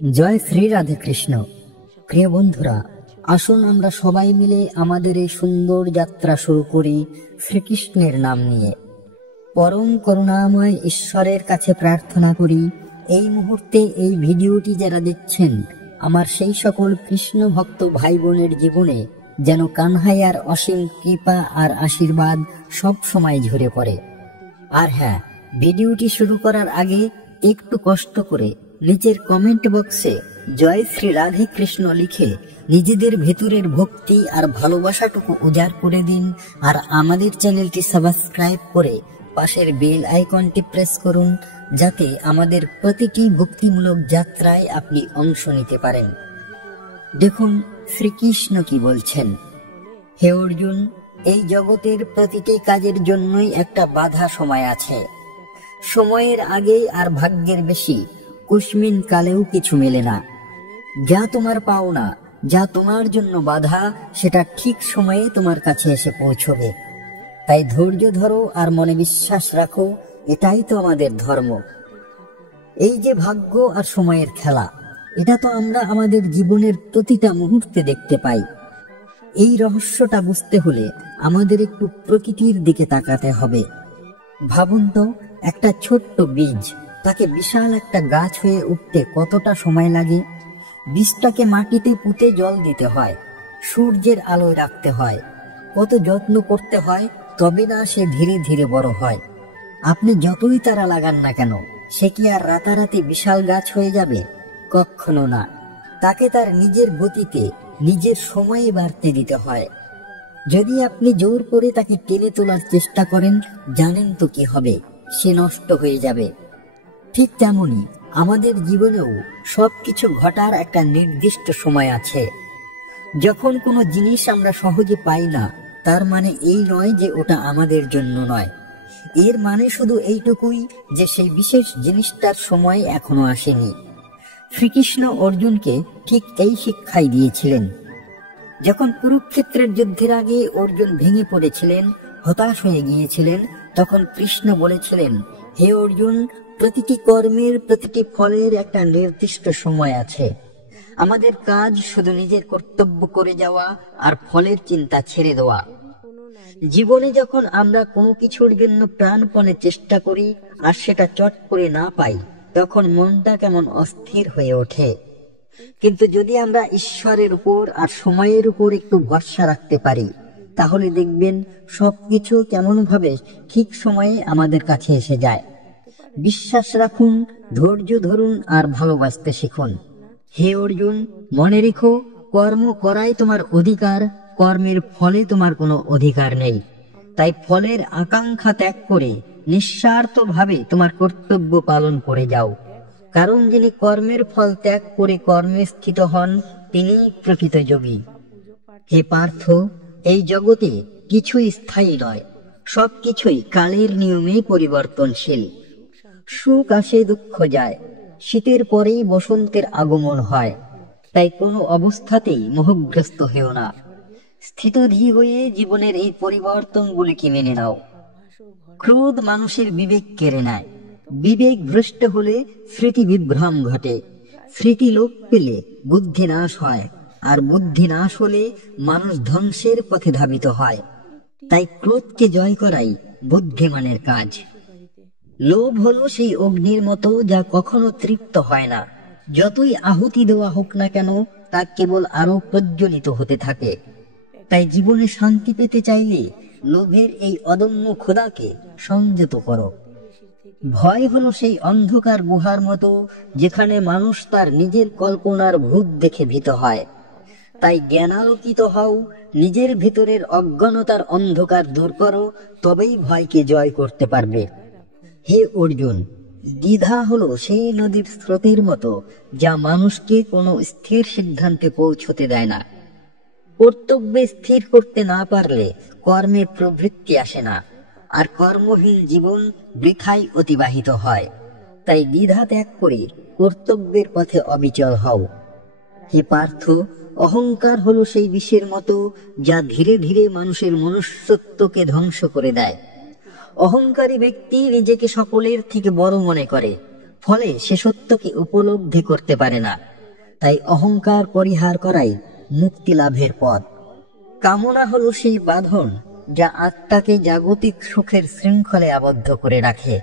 জয় শ্রী রাধে কৃষ্ণ। প্রিয় বন্ধুরা, আসুন আমরা সবাই মিলে আমাদের এই সুন্দর যাত্রা শুরু করি শ্রীকৃষ্ণের নাম নিয়ে। পরম করুণাময় ঈশ্বরের কাছে প্রার্থনা করি, এই মুহূর্তে এই ভিডিওটি যারা দেখছেন, আমার সেই সকল কৃষ্ণ ভক্ত ভাই বোনের জীবনে যেন কানহাইয়ার অসীম কৃপা আর আশীর্বাদ সব সময় ঝরে পড়ে। আর হ্যাঁ, ভিডিওটি শুরু করার আগে একটু কষ্ট করে নিচের কমেন্ট বক্সে জয় শ্রী রাধে কৃষ্ণ লিখে নিজেদের ভেতরের ভক্তি আর ভালোবাসাটুকু উজাড় করে দিন। আর আমাদের চ্যানেলটি সাবস্ক্রাইব করে পাশের বেল আইকনটি প্রেস করুন, যাতে আমাদের প্রতিটি ভক্তিমূলক যাত্রায় আপনি অংশ নিতে পারেন। দেখুন শ্রীকৃষ্ণ কি বলছেন। হে অর্জুন, এই জগতের প্রতিটি কাজের জন্যই একটা বাধা সময় আছে। সময়ের আগে আর ভাগ্যের বেশি কুস্মিন কালেও কিছু মেলে না। যা তোমার পাওনা, যা তোমার জন্য বাধা, সেটা ঠিক সময়ে তোমার কাছে এসে পৌঁছবে। তাই ধৈর্য ধরো আর মনে বিশ্বাস রাখো, এটাই তো আমাদের ধর্ম। এই যে ভাগ্য আর সময়ের খেলা, এটা তো আমরা আমাদের জীবনের প্রতিটা মুহূর্তে দেখতে পাই। এই রহস্যটা বুঝতে হলে আমাদের একটু প্রকৃতির দিকে তাকাতে হবে। ভাবুন তো, একটা ছোট্ট বীজ, তাকে বিশাল একটা গাছ হয়ে উঠতে কতটা সময় লাগে। বীজটাকে মাটিতে পুঁতে জল দিতে হয়, সূর্যের আলোয় রাখতে হয়, কত যত্ন করতে হয়, তবে না সে ধীরে ধীরে বড় হয়। আপনি যতই তারা লাগান না কেন, সে কি আর রাতারাতি বিশাল গাছ হয়ে যাবে? কখনো না। তাকে তার নিজের গতিতে, নিজের সময়ে বাড়তে দিতে হয়। যদি আপনি জোর করে তাকে টেনে তোলার চেষ্টা করেন, জানেন তো কি হবে, সে নষ্ট হয়ে যাবে। ঠিক তেমনি আমাদের জীবনেও সবকিছু ঘটার একটা নির্দিষ্ট সময় আছে। যখন কোনো জিনিস আমরা সহজে পাই না, তার মানে এই নয় যে ওটা আমাদের জন্য নয়। এর মানে শুধু এইটুকুই যে সেই বিশেষ জিনিসটার সময় এখনো আসেনি। শ্রীকৃষ্ণ অর্জুনকে ঠিক এই শিক্ষাই দিয়েছিলেন। যখন কুরুক্ষেত্রের যুদ্ধের আগে অর্জুন ভেঙে পড়েছিলেন, হতাশ হয়ে গিয়েছিলেন, তখন কৃষ্ণ বলেছিলেন, হে অর্জুন, প্রতিটি কর্মের, প্রতিটি ফলের একটা নির্দিষ্ট সময় আছে। আমাদের কাজ শুধু নিজের কর্তব্য করে যাওয়া আর ফলের চিন্তা ছেড়ে দেওয়া। জীবনে যখন আমরা কোনো কিছুর জন্য প্রাণপণে চেষ্টা করি আর সেটা চট করে না পাই, তখন মনটা কেমন অস্থির হয়ে ওঠে। কিন্তু যদি আমরা ঈশ্বরের উপর আর সময়ের উপর একটু ভরসা রাখতে পারি, তাহলে দেখবেন সবকিছু কেমন ভাবে ঠিক সময়ে আমাদের কাছে এসে যায়। বিশ্বাস রাখুন, ধৈর্য ধরুন আর ভালোবাসতে শিখুন। হে অর্জুন, মনে রেখো, কর্ম করাই তোমার অধিকার, কর্মের ফলে তোমার কোনো অধিকার নেই। তাই ফলের আকাঙ্ক্ষা ত্যাগ করে নিঃস্বার্থভাবে তোমার কর্তব্য পালন করে যাও। কারণ যিনি কর্মের ফল ত্যাগ করে কর্মে স্থিত হন, তিনি প্রকৃত যোগী। হে পার্থ, এই জগতে কিছুই স্থায়ী নয়, সবকিছুই কালের নিয়মে পরিবর্তনশীল। সুখ আসে, দুঃখ যায়, শীতের পরেই বসন্তের আগমন হয়। তাই কোনো অবস্থাতেই মোহগ্রস্ত হেও না। স্থিতধী হয়ে জীবনের এই পরিবর্তনগুলিকে মেনে নাও। ক্রোধ মানুষের বিবেক কেড়ে নেয়। বিবেক ভ্রষ্ট হলে স্মৃতি বিভ্রম ঘটে। স্মৃতি লোপ পেলে বুদ্ধি নাশ হয়, আর বুদ্ধি নাশ হলে মানুষ ধ্বংসের পথে ধাবিত হয়। তাই ক্রোধকে জয় করাই বুদ্ধিমানের কাজ। লোভ হলো সেই অগ্নির মতো, যা কখনো তৃপ্ত হয় না। যতই আহুতি দেওয়া হোক না কেন, তা কেবল আরো প্রজ্বলিত হতে থাকে। তাই জীবনে শান্তি পেতে চাইলে লোভের এই অদম্য ক্ষুধাকে সংযত করো। ভয় হলো সেই অন্ধকার গুহার মতো, যেখানে মানুষ তার নিজের কল্পনার ভূত দেখে ভীত হয়। তাই জ্ঞানালোকিত হও, নিজের ভিতরের অজ্ঞানতার অন্ধকার দূর করো, তবেই ভয়কে জয় করতে পারবে। হে অর্জুন, দ্বিধা হলো সেই নদীর স্রোতের মতো, যা মানুষকে কোনো স্থির সিদ্ধান্তে পৌঁছতে দেয় না। কর্তব্যে স্থির করতে না পারলে কর্মের প্রবৃত্তি আসে না, আর কর্মহীন জীবন বৃথায় অতিবাহিত হয়। তাই দ্বিধা ত্যাগ করে কর্তব্যের পথে অবিচল হও। হে পার্থ, অহংকার হলো সেই বিষের মতো, যা ধীরে ধীরে মানুষের মনুষ্যত্বকে ধ্বংস করে দেয়। অহংকারী ব্যক্তি নিজেকে সকলের থেকে বড় মনে করে, ফলে সে সত্যকে উপলব্ধি করতে পারে না। তাই অহংকার পরিহার করাই মুক্তি লাভের পথ। কামনা হলো সেই বাঁধন যা আত্মাকে জাগতিক সুখের শৃঙ্খলে আবদ্ধ করে রাখে।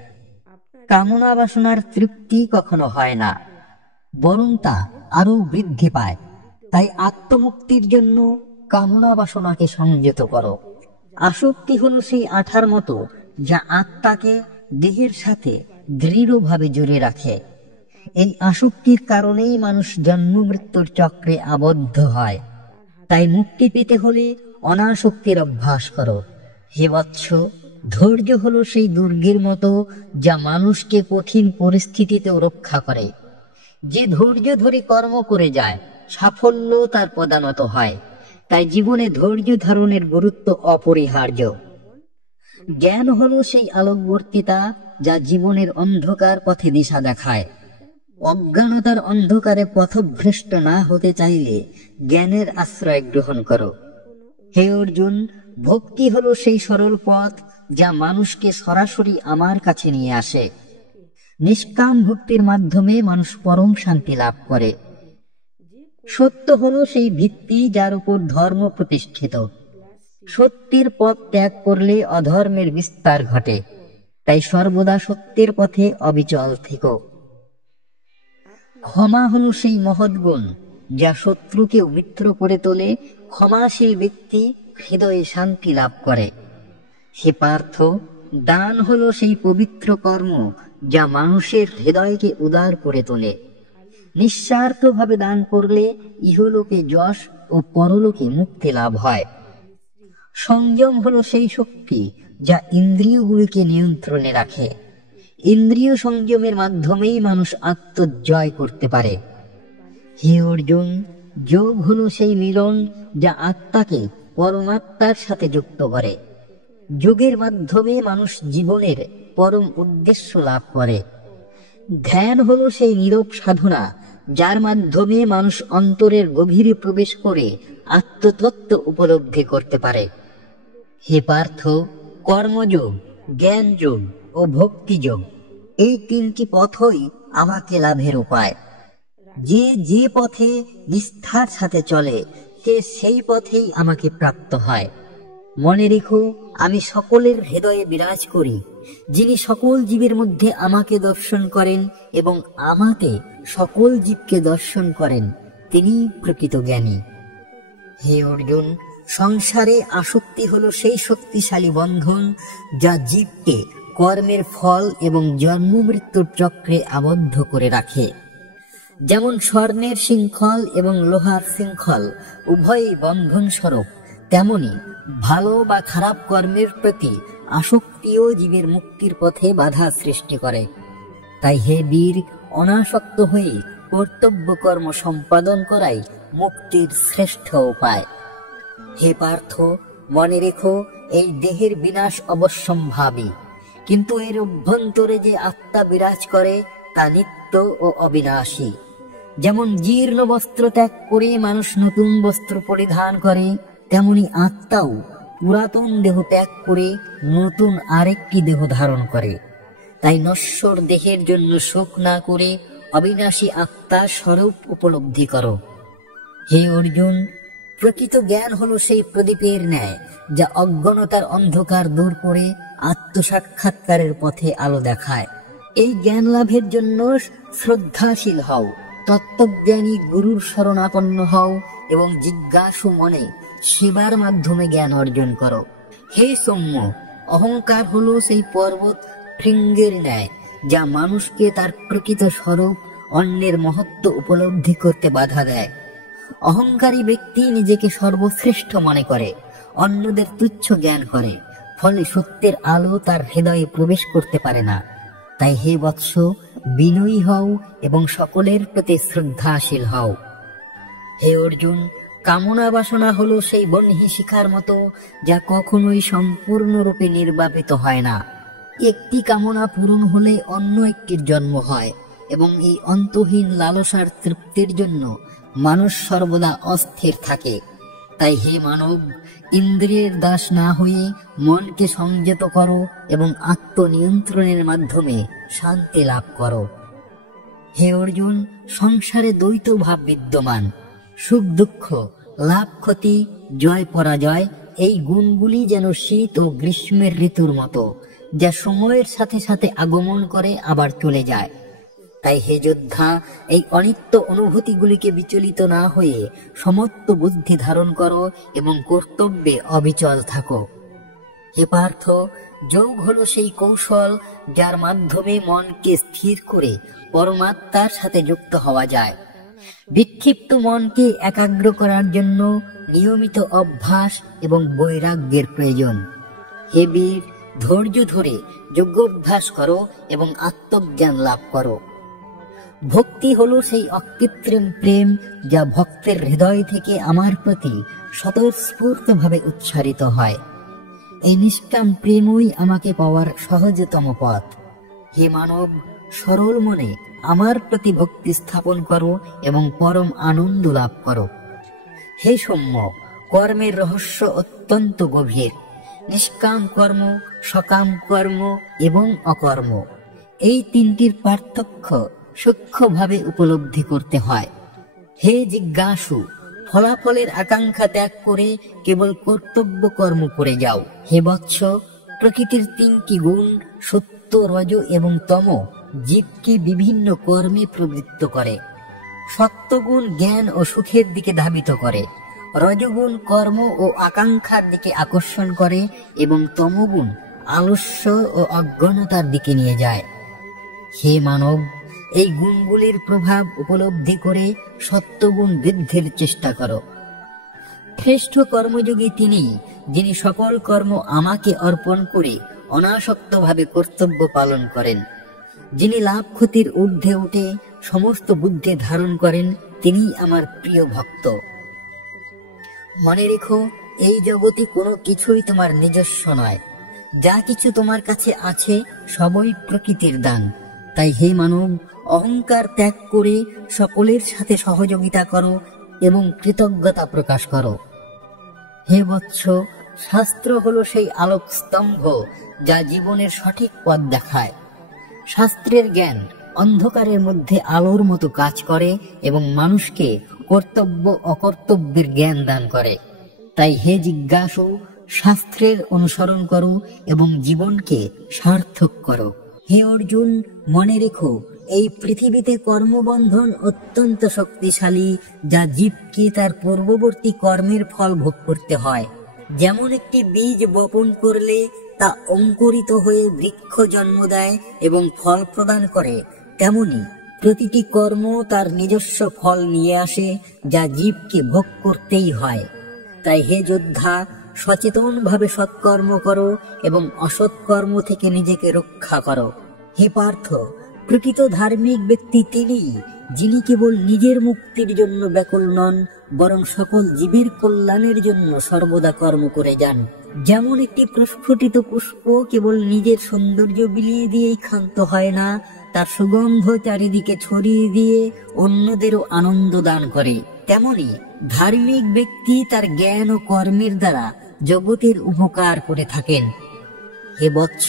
কামনা বাসনার তৃপ্তি কখনো হয় না, বরং তা আরো বৃদ্ধি পায়। তাই আত্মমুক্তির জন্য কামনা বাসনাকে সংযত করো। আসক্তি হলো সেই আঠার মতো যা আত্মাকে দেহের সাথে দৃঢ়ভাবে জুড়ে রাখে। এই আসক্তির কারণেই মানুষ জন্ম মৃত্যুর চক্রে আবদ্ধ হয়। তাই মুক্তি পেতে হলে অনাসক্তির অভ্যাস করো। হে বৎস, ধৈর্য হলো সেই দুর্গের মতো যা মানুষকে কঠিন পরিস্থিতিতেও রক্ষা করে। যে ধৈর্য ধরে কর্ম করে যায়, সাফল্য তার প্রদানত হয়। তাই জীবনে ধৈর্য ধারণের গুরুত্ব অপরিহার্য। জ্ঞান হলো সেই আলোকবর্তিতা যা জীবনের অন্ধকার পথে দিশা দেখায়। অজ্ঞানতার অন্ধকারে পথভ্রষ্ট না হতে চাইলে জ্ঞানের আশ্রয় গ্রহণ করো। হে অর্জুন, ভক্তি হলো সেই সরল পথ যা মানুষকে সরাসরি আমার কাছে নিয়ে আসে। নিষ্কাম ভক্তির মাধ্যমে মানুষ পরম শান্তি লাভ করে। সত্য হলো সেই ভিত্তি যার উপর ধর্ম প্রতিষ্ঠিত। সত্যের পথ ত্যাগ করলে অধর্মের বিস্তার ঘটে। তাই সর্বদা সত্যের পথে অবিচল থেকো। ক্ষমা হলো সেই মহৎ গুণ যা শত্রুকে মিত্র করে তোলে। ক্ষমাশীল ব্যক্তি হৃদয়ে শান্তি লাভ করে। হে পার্থ, দান হলো সেই পবিত্র কর্ম যা মানুষের হৃদয়কে উদার করে তোলে। নিঃস্বার্থভাবে দান করলে ইহলোকে যশ ও পরলোকে মুক্তি লাভ হয়। সংযম হলো সেই শক্তি যা ইন্দ্রিয়গুলিকে নিয়ন্ত্রণে রাখে। ইন্দ্রিয় সংযমের মাধ্যমেই মানুষ আত্মজয় করতে পারে। হে অর্জুন, যোগ হলো সেই মিলন যা আত্মাকে পরমাত্মার সাথে যুক্ত করে। যোগের মাধ্যমে মানুষ জীবনের পরম উদ্দেশ্য লাভ করে। ধ্যান হলো সেই নীরব সাধনা যার মাধ্যমে মানুষ অন্তরের গভীরে প্রবেশ করে আত্মতত্ত্ব উপলব্ধি করতে পারে। হে পার্থ, কর্মযোগ, জ্ঞানযোগ ও ভক্তিযোগ, এই তিনটি পথই আমাকে লাভের উপায়। যে যে পথে নিষ্ঠার সাথে চলে সে সেই পথেই আমাকে প্রাপ্ত হয়। মনে রেখো, আমি সকলের হৃদয়ে বিরাজ করি। যিনি সকল জীবের মধ্যে আমাকে দর্শন করেন এবং আমাতে সকল জীবকে দর্শন করেন, তিনি প্রকৃত জ্ঞানী। হে অর্জুন, সংসারে আসক্তি হলো সেই শক্তিশালী বন্ধন যা জীবকে কর্মের ফল এবং জন্ম মৃত্যুর চক্রে আবদ্ধ করে রাখে। যেমন স্বর্ণের শৃঙ্খল এবং লোহার শৃঙ্খল উভয়ই বন্ধন স্বরূপ, তেমনি ভালো বা খারাপ কর্মের প্রতি আসক্তিও জীবের মুক্তির পথে বাধা সৃষ্টি করে। তাই হে বীর, অনাসক্ত হয়ে কর্তব্য কর্ম সম্পাদন করাই মুক্তির শ্রেষ্ঠ উপায়। হে পার্থ, মনে রেখো, এই দেহের বিনাশ অবশ্যম্ভাবী, কিন্তু এর অভ্যন্তরে যে আত্মা বিরাজ করে তা নিত্য ও অবিনাশী। যেমন জীর্ণ বস্ত্র ত্যাগ করে মানুষ নতুন বস্ত্র পরিধান করে, তেমনি আত্মাও পুরাতন দেহ ত্যাগ করে নতুন আরেকটি দেহ ধারণ করে। তাই নশ্বর দেহের জন্য শোক না করে অবিনাশী আত্মার স্বরূপ উপলব্ধি করো। হে অর্জুন, প্রকৃত জ্ঞান হলো সেই প্রদীপের ন্যায় যা অজ্ঞানতার অন্ধকার দূর করে আত্মসাক্ষাৎকারের পথে আলো দেখায়। এই জ্ঞান লাভের জন্য শ্রদ্ধাশীল হও, তত্ত্বজ্ঞানী গুরুর শরণাপন্ন হও এবং জিজ্ঞাসু মনে সেবার মাধ্যমে জ্ঞান অর্জন করো। হে সৌম্য, অহংকার হলো সেই পর্বত শৃঙ্গের ন্যায় যা মানুষকে তার প্রকৃত স্বরূপ অন্যের মহত্ব উপলব্ধি করতে বাধা দেয়। অহংকারী ব্যক্তি নিজেকে সর্বশ্রেষ্ঠ মনে করে, অন্যদের তুচ্ছ জ্ঞান করে, ফলে সত্যের আলো তার হৃদয়ে প্রবেশ করতে পারে না। তাই হে বৎস, বিনয়ী হও এবং সকলের প্রতি শ্রদ্ধাশীল হও। হে অর্জুন, কামনা বাসনা হলো সেই বহ্নি শিখার মতো যা কখনোই সম্পূর্ণরূপে নির্বাপিত হয় না। একটি কামনা পূরণ হলে অন্য একটির জন্ম হয় এবং এই অন্তহীন লালসার তৃপ্তির জন্য মানুষ সর্বদা অস্থির থাকে। তাই হে মানব, ইন্দ্রিয়ের দাস না হয়ে মনকে সংযত করো এবং আত্মনিয়ন্ত্রণের মাধ্যমে শান্তি লাভ করো। হে অর্জুন, সংসারে দ্বৈত ভাব বিদ্যমান। সুখ দুঃখ, লাভ ক্ষতি, জয় পরাজয়, এই গুণগুলি যেন শীত ও গ্রীষ্মের ঋতুর মতো, যা সময়ের সাথে সাথে আগমন করে আবার চলে যায়। তাই হে যোদ্ধা, এই অনিত্য অনুভূতিগুলিকে বিচলিত না হয়ে সমত্ব বুদ্ধি ধারণ করো এবং কর্তব্যে অবিচল থাকো। হে পার্থ, যোগ হলো সেই কৌশল যার মাধ্যমে মনকে স্থির করে পরমাত্মার সাথে যুক্ত হওয়া যায়। বিক্ষিপ্ত মনকে একাগ্র করার জন্য নিয়মিত অভ্যাস এবং বৈরাগ্যের প্রয়োজন। হে বীর, ধৈর্য ধরে যোগ্যাভ্যাস করো এবং আত্মজ্ঞান লাভ করো। ভক্তি হলো সেই অকৃত্রিম প্রেম যা ভক্তের হৃদয় থেকে আমার প্রতি স্বতঃস্ফূর্তভাবে উচ্চারিত হয়। এই নিষ্কাম প্রেমই আমাকে পাওয়ার সহজতম পথ। হে মানব, সরল মনে আমার প্রতি ভক্তি স্থাপন করো এবং পরম আনন্দ লাভ করো। হে সৌম্য, কর্মের রহস্য অত্যন্ত গভীর। নিষ্কাম কর্ম, সকাম কর্ম এবং অকর্ম, এই তিনটির পার্থক্য সূক্ষ্মভাবে উপলব্ধি করতে হয়। হে জিজ্ঞাসু, ফলাফলের আকাঙ্ক্ষা ত্যাগ করে কেবল কর্তব্য কর্ম করে যাও। হে বৎস, প্রকৃতির তিনটি গুণ সত্য, রজ এবং তম জীবকে বিভিন্ন কর্মে প্রবৃত্ত করে। সত্যগুণ জ্ঞান ও সুখের দিকে ধাবিত করে, রজগুণ কর্ম ও আকাঙ্ক্ষার দিকে আকর্ষণ করে এবং তমগুণ আলস্য ও অজ্ঞানতার দিকে নিয়ে যায়। হে মানব, এই গুণগুলির প্রভাব উপলব্ধি করে সত্যগুণ বৃদ্ধির চেষ্টা করো। শ্রেষ্ঠ কর্মযোগী তিনি, যিনি সকল কর্ম আমাকে অর্পণ করে অনাসক্তভাবে কর্তব্য পালন করেন। যিনি লাভ ক্ষতির ঊর্ধ্বে উঠে সমস্ত বুদ্ধি ধারণ করেন, তিনি আমার প্রিয় ভক্ত। মনে রেখো, এই জগতে কোনো কিছুই তোমার নিজস্ব নয়। যা কিছু তোমার কাছে আছে সবই প্রকৃতির দান। তাই হে মানব, অহংকার ত্যাগ করে সকলের সাথে সহযোগিতা করো এবং কৃতজ্ঞতা প্রকাশ করো। হে বৎস, শাস্ত্র হলো সেই আলোক স্তম্ভ যা জীবনের সঠিক পথ দেখায়। শাস্ত্রের জ্ঞান অন্ধকারের মধ্যে আলোর মতো কাজ করে এবং মানুষকে কর্তব্য অকর্তব্যের জ্ঞান দান করে। তাই হে জিজ্ঞাসু, শাস্ত্রের অনুসরণ করো এবং জীবনকে সার্থক করো। হে অর্জুন, মনে রেখো, এই পৃথিবীতে কর্মবন্ধন অত্যন্ত শক্তিশালী, যা জীবকে তার পূর্ববর্তী কর্মের ফল ভোগ করতে হয়। যেমন একটি বীজ বপন করলে তা অঙ্কুরিত হয়ে বৃক্ষ জন্ম দেয় এবং ফল প্রদান করে, তেমনি প্রতিটি কর্ম তার নিজস্ব ফল নিয়ে আসে, যা জীবকে ভোগ করতেই হয়। তাই হে যোদ্ধা, সচেতনভাবে সৎকর্ম করো এবং অসৎকর্ম থেকে নিজেকে রক্ষা করো। হে পার্থ, প্রকৃত ধার্মিক ব্যক্তি তিনি, যিনি কেবল নিজের মুক্তির জন্য ব্যাকুল নন, বরং সকল জীবের কল্যাণের জন্য সর্বদা কর্ম করে যান। যেমন একটি প্রস্ফুটিত পুষ্প কেবল নিজের সৌন্দর্য বিলিয়ে দিয়েই ক্ষান্ত হয় না, তার সুগন্ধ চারিদিকে ছড়িয়ে দিয়ে অন্যদেরও আনন্দ দান করে, তেমনি ধার্মিক ব্যক্তি তার জ্ঞান ও কর্মের দ্বারা জগতের উপকার করে থাকেন। হে বৎস,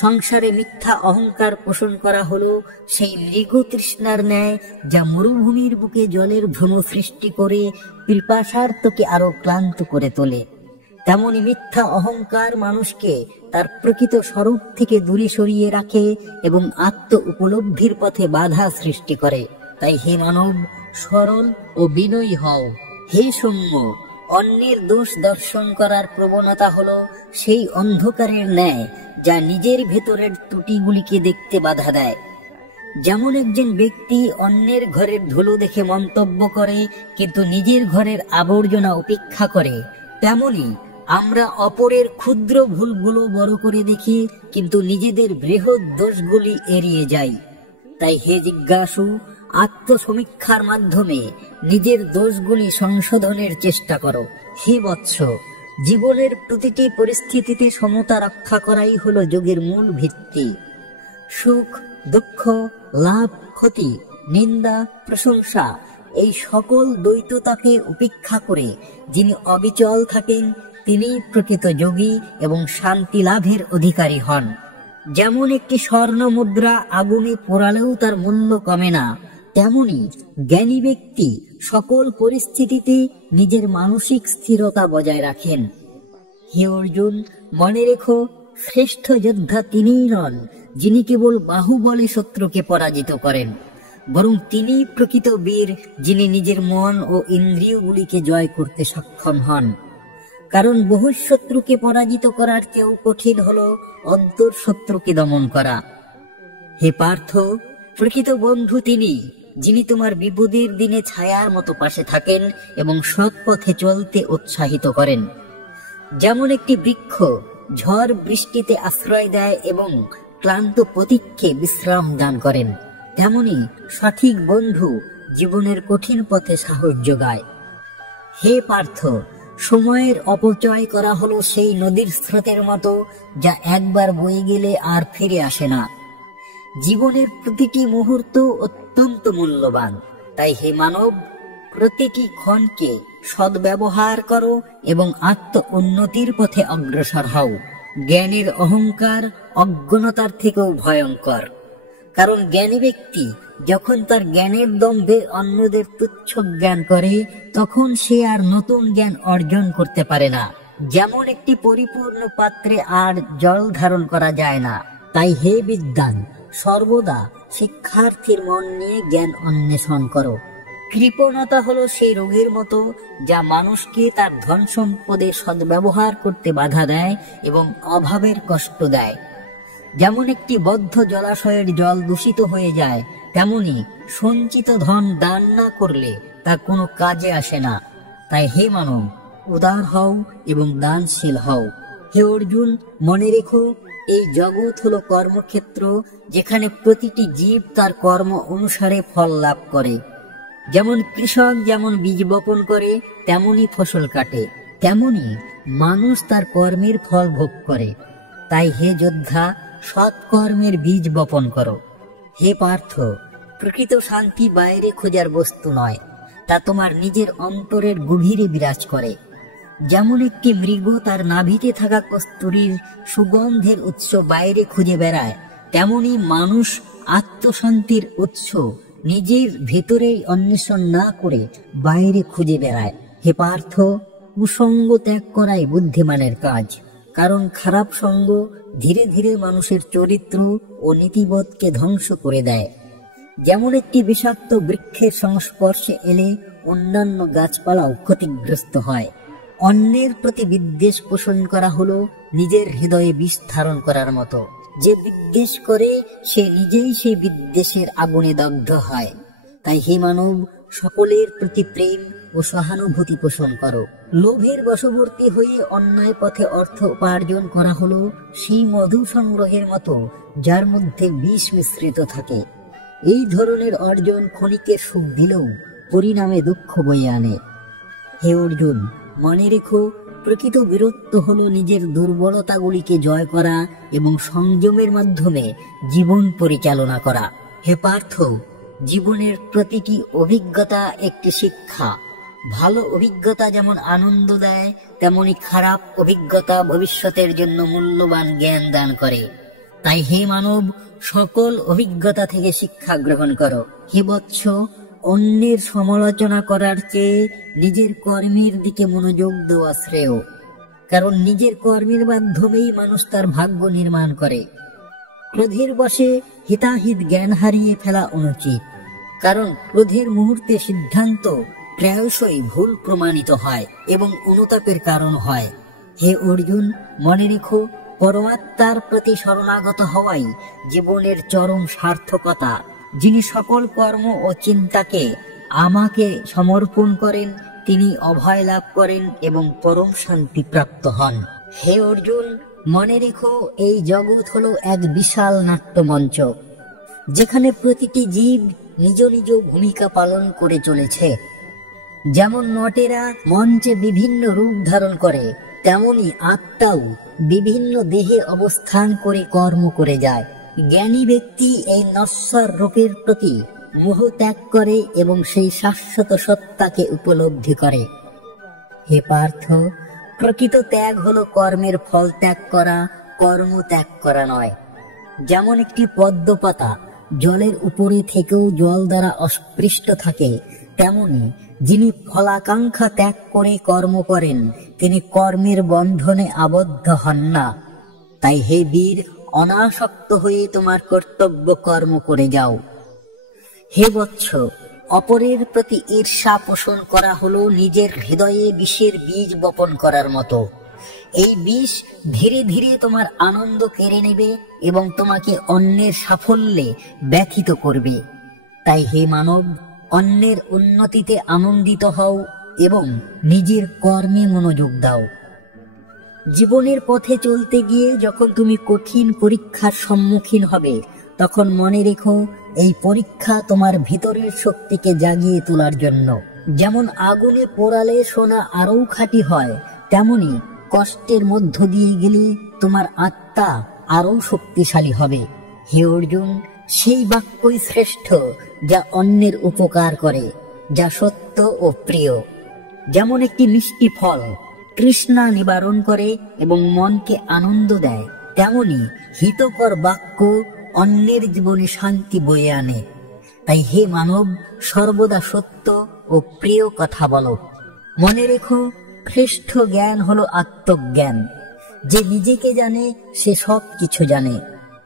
সংসারে মিথ্যা অহংকার পোষণ করা হলো সেই মৃগ তৃষ্ণার ন্যায়, যা মরুভূমির বুকে জলের ভ্রম সৃষ্টি করে পিপাসার্তকে আরো ক্লান্ত করে তোলে। তেমনি মিথ্যা অহংকার মানুষকে তার প্রকৃত স্বরূপ থেকে দূরে সরিয়ে রাখে এবং আত্ম উপলব্ধির পথে বাধা সৃষ্টি করে। তাই হে মানব, সরল ও বিনয়ী হও। হে সৌম্য, অন্যের দোষ দর্শন করার প্রবণতা হলো সেই অন্ধকারের ন্যায়, যা নিজের ভেতরের ত্রুটিগুলিকে দেখতে বাধা দেয়। যেমন একজন ব্যক্তি অন্যের ঘরের ধুলো দেখে মন্তব্য করে কিন্তু নিজের ঘরের আবর্জনা উপেক্ষা করে, তেমনি আমরা অপরের ক্ষুদ্র ভুলগুলো বড় করে দেখি কিন্তু নিজেদের বৃহৎ দোষগুলি এড়িয়ে যাই। তাই হে জিজ্ঞাসু, আত্মসমীক্ষার মাধ্যমে নিজের দোষগুলি সংশোধনের চেষ্টা করো। হে বৎস, জীবনের প্রতিটি পরিস্থিতিতে সমতা রক্ষা করাই হলো যোগের মূল ভিত্তি। সুখ দুঃখ, লাভ ক্ষতি, নিন্দা প্রশংসা, এই সকল দ্বৈততাকে উপেক্ষা করে যিনি অবিচল থাকেন, তিনি প্রকৃত যোগী এবং শান্তি লাভের অধিকারী হন। যেমন একটি স্বর্ণ মুদ্রা আগুনে পোড়ালেও তার মূল্য কমে না, তেমনি জ্ঞানী ব্যক্তি সকল পরিস্থিতিতে নিজের মানসিক স্থিরতা বজায় রাখেন। হে অর্জুন, মনে রেখো, শ্রেষ্ঠ যোদ্ধা তিনিই নন যিনি কেবল বাহুবলে শত্রুকে পরাজিত করেন, বরং তিনিই প্রকৃত বীর যিনি নিজের মন ও ইন্দ্রিয়গুলিকে জয় করতে সক্ষম হন। কারণ বহু শত্রুকে পরাজিত করার চেয়েও কঠিন হলো অন্তর শত্রুকে দমন করা। হে পার্থ, প্রকৃত বন্ধু তিনি যিনি তোমার বিপদের দিনে ছায়ার মতো পাশে থাকেন এবং সৎ পথে চলতে উৎসাহিত করেন। যেমন একটি বৃক্ষ ঝড় বৃষ্টিতে আশ্রয় দেয় এবং ক্লান্ত পথিককে বিশ্রাম দান করেন, তেমনি সঠিক বন্ধু জীবনের কঠিন পথে সাহস যোগায়। হে পার্থ, সময়ের অপচয় করা হলো সেই নদীর স্রোতের মতো যা একবার বয়ে গেলে আর ফিরে আসে না। জীবনের প্রতিটি মুহূর্ত অত্যন্ত মূল্যবান, তাই হে মানব, প্রতিটি ক্ষণকে সদ্ব্যবহার করো এবং আত্ম উন্নতির পথে অগ্রসর হও। জ্ঞানের অহংকার অজ্ঞানতার থেকেও ভয়ঙ্কর, কারণ জ্ঞানী ব্যক্তি যখন তার জ্ঞানের দম্ভে অন্যদের তুচ্ছ জ্ঞান করে তখন সে আর নতুন জ্ঞান অর্জন করতে পারে না। যেমন একটি পরিপূর্ণ পাত্রে আর জল ধারণ করা যায় না, তাই হে বিদ্বান, সর্বদা শিক্ষার্থীর মন নিয়ে জ্ঞান অন্বেষণ করো। কৃপণতা হলো সেই রোগের মতো যা মানুষকে তার ধন সম্পদের সদ্ব্যবহার করতে বাধা দেয় এবং অভাবের কষ্ট দেয়। যেমন একটি বদ্ধ জলাশয়ের জল দূষিত হয়ে যায়, তেমনি সঞ্চিত ধন দান না করলে তা কোনো কাজে আসে না। তাই হে মানব, উদার হও এবং দানশীল হও। হে অর্জুন, মনে রেখো, এই জগৎ হলো কর্মক্ষেত্র যেখানে প্রতিটি জীব তার কর্ম অনুসারে ফল লাভ করে। যেমন কৃষক যেমন বীজ বপন করে তেমনি ফসল কাটে, তেমনি মানুষ তার কর্মের ফল ভোগ করে। তাই হে যোদ্ধা, সৎ কর্মের বীজ বপন করো। হে পার্থ, প্রকৃত শান্তি বাইরে খোঁজার বস্তু নয়, তা তোমার নিজের অন্তরের গভীরে বিরাজ করে। যেমন একটি মৃগ তার নাভিতে থাকা কস্তুরীর সুগন্ধের উৎস বাইরে খুঁজে বেড়ায়, তেমনি মানুষ আত্মশান্তির উৎস নিজের ভেতরেই অন্বেষণ না করে বাইরে খুঁজে বেড়ায়। হে পার্থ, কুসঙ্গ ত্যাগ করাই বুদ্ধিমানের কাজ, কারণ খারাপ সঙ্গ ধীরে ধীরে মানুষের চরিত্র ও নীতিবোধকে ধ্বংস করে দেয়। যেমন একটি বিষাক্ত বৃক্ষের সংস্পর্শে এলে অন্যান্য গাছপালাও ক্ষতিগ্রস্ত হয়। অন্যের প্রতি বিদ্বেষ পোষণ করা হলো নিজের হৃদয়ে বিষ ধারণ করার মতো। যে বিদ্বেষ করে সে নিজেই সেই বিদ্বেষের আগুনে দগ্ধ হয়। তাই হে মানব, সকলের প্রতি প্রেম ও সহানুভূতি পোষণ করো। লোভের বশবর্তী হয়ে অন্যায় পথে অর্থ উপার্জন করা হলো সেই মধু সংগ্রহের মতো যার মধ্যে বিষ মিশ্রিত থাকে। এই ধরনের অর্জন ক্ষণিকের সুখ দিলেও পরিণামে দুঃখ বয়ে আনে। হে অর্জুন, মনে রেখো, প্রকৃত বীরত্ব হলো নিজের দুর্বলতাগুলিকে জয় করা এবং সংযমের মাধ্যমে জীবন পরিচালনা করা। হে পার্থ, জীবনের প্রতিটি অভিজ্ঞতা একটি শিক্ষা। ভালো অভিজ্ঞতা যেমন আনন্দ দেয়, তেমনি খারাপ অভিজ্ঞতা ভবিষ্যতের জন্য মূল্যবান জ্ঞান দান করে। তাই হে মানব, সকল অভিজ্ঞতা থেকে শিক্ষা গ্রহণ করো। হে বৎস, অন্যের সমালোচনা করার চেয়ে নিজের কর্মের দিকে মনোযোগ দেওয়া শ্রেয়, কারণ নিজের কর্মের মাধ্যমেই মানুষ তার ভাগ্য নির্মাণ করে। ক্রোধের বশে হিতাহিত জ্ঞান হারিয়ে ফেলা অনুচিত, কারণ ক্রোধের মুহূর্তে সিদ্ধান্ত প্রায়শই ভুল প্রমাণিত হয় এবং অনুতাপের কারণ হয়। হে অর্জুন, মনে রেখো, পরমাত্মার প্রতি শরণাগত হওয়াই জীবনের চরম সার্থকতা। যিনি সকল কর্ম ও চিন্তাকে আমাকে সমর্পণ করেন তিনি অভয় লাভ করেন এবং পরম শান্তি প্রাপ্ত হন। হে অর্জুন, মনে রেখো, এই জগৎ হলো এক বিশাল নাট্যমঞ্চ যেখানে প্রতিটি জীব নিজ নিজ ভূমিকা পালন করে চলেছে। যেমন নটেরা মঞ্চে বিভিন্ন রূপ ধারণ করে, তেমনি আত্মাও বিভিন্ন দেহে অবস্থান করে কর্ম করে যায়। জ্ঞানী ব্যক্তি এই নশ্বর রূপের প্রতি মোহ ত্যাগ করে এবং সেই শাশ্বত সত্তাকে উপলব্ধি করে। হে পার্থ, প্রকৃত ত্যাগ হলো কর্মের ফল ত্যাগ করা, কর্ম ত্যাগ করা নয়। যেমন একটি পদ্ম পাতা জলের উপরে থেকেও জল দ্বারা অস্পৃষ্ট থাকে, তেমনি যিনি ফলাকাঙ্ক্ষা ত্যাগ করে কর্ম করেন তিনি কর্মের বন্ধনে আবদ্ধ হন না। তাই হে বীর, অনাসক্ত হয়ে তোমার কর্তব্য কর্ম করে যাও। হে বৎস, অপরের প্রতি ঈর্ষা পোষণ করা হলো নিজের হৃদয়ে বিষের বীজ বপন করার মতো। এই বিষ ধীরে ধীরে তোমার আনন্দ কেড়ে নেবে এবং তোমাকে অন্যের সাফল্যে ব্যথিত করবে। তাই হে মানব, অন্যের উন্নতিতে আনন্দিত হও এবং নিজের কর্মে মনোযোগ দাও। জীবনের পথে চলতে গিয়ে যখন তুমি কঠিন পরীক্ষার সম্মুখীন হবে, তখন মনে রেখো এই পরীক্ষা তোমার ভিতরের শক্তিকে জাগিয়ে তোলার জন্য। যেমন আগুনে পোড়ালে সোনা আরও খাঁটি হয়, তেমনি কষ্টের মধ্য দিয়ে গেলে তোমার আত্মা আরও শক্তিশালী হবে। হে অর্জুন, সেই বাক্যই শ্রেষ্ঠ যা অন্যের উপকার করে, যা সত্য ও প্রিয়। যেমন একটি মিষ্টি ফল তৃষ্ণা নিবারণ করে এবং মনকে আনন্দ দেয়, তেমনি হিতকর বাক্য অন্যের জীবনে শান্তি বয়ে আনে। তাই হে মানব, সর্বদা সত্য ও প্রিয় কথা বলো। মনে রেখো, শ্রেষ্ঠ জ্ঞান হলো আত্মজ্ঞান। যে নিজেকে জানে সে সব কিছু জানে।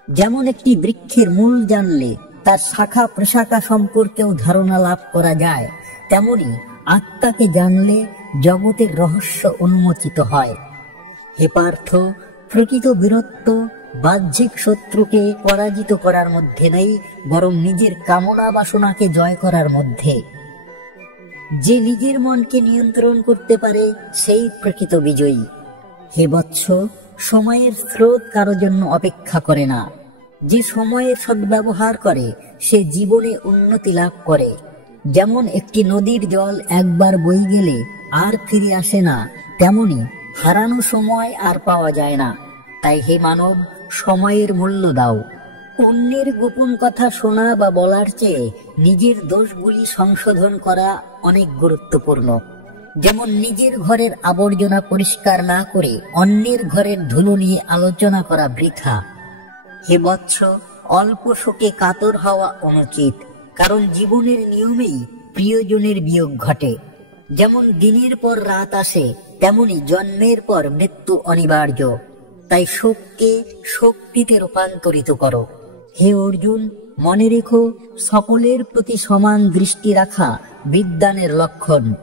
যেমন একটি বৃক্ষের মূল জানলে তার শাখা প্রশাখা সম্পর্কেও ধারণা লাভ করা যায়, তেমনি আত্মাকে জানলে জগতের রহস্য উন্মোচিত হয়। হে পার্থ, প্রকৃত বীরত্ব বাহ্যিক শত্রুকে পরাজিত করার মধ্যে নেই, বরং নিজের কামনা বাসনাকে জয় করার মধ্যে। যে নিজের মনকে নিয়ন্ত্রণ করতে পারে সেই প্রকৃত বিজয়ী। হে বৎস, সময়ের স্রোত কারো জন্য অপেক্ষা করে না। যে সময়ের সদ্ব্যবহার করে সে জীবনে উন্নতি লাভ করে। যেমন একটি নদীর জল একবার বয়ে গেলে আর ফিরে আসে না, তেমনি হারানো সময় আর পাওয়া যায় না। তাই হে মানব, সময়ের মূল্য দাও। অন্যের গোপন কথা শোনা বা বলার চেয়ে নিজের দোষগুলি সংশোধন করা অনেক গুরুত্বপূর্ণ। যেমন নিজের ঘরের আবর্জনা পরিষ্কার না করে অন্যের ঘরের ধুলো নিয়ে আলোচনা করা বৃথা। হে বৎস, অল্প শোকে কাতর হওয়া অনুচিত, কারণ জীবনের নিয়মেই প্রিয়জনের বিয়োগ ঘটে। যেমন দিনের পর রাত আসে, তেমনি জন্মের পর মৃত্যু অনিবার্য। তাই শোককে শক্তিতে রূপান্তরিত করো। হে অর্জুন, মনে রেখো, সকলের প্রতি সমান দৃষ্টি রাখা বিদ্বানের লক্ষণ।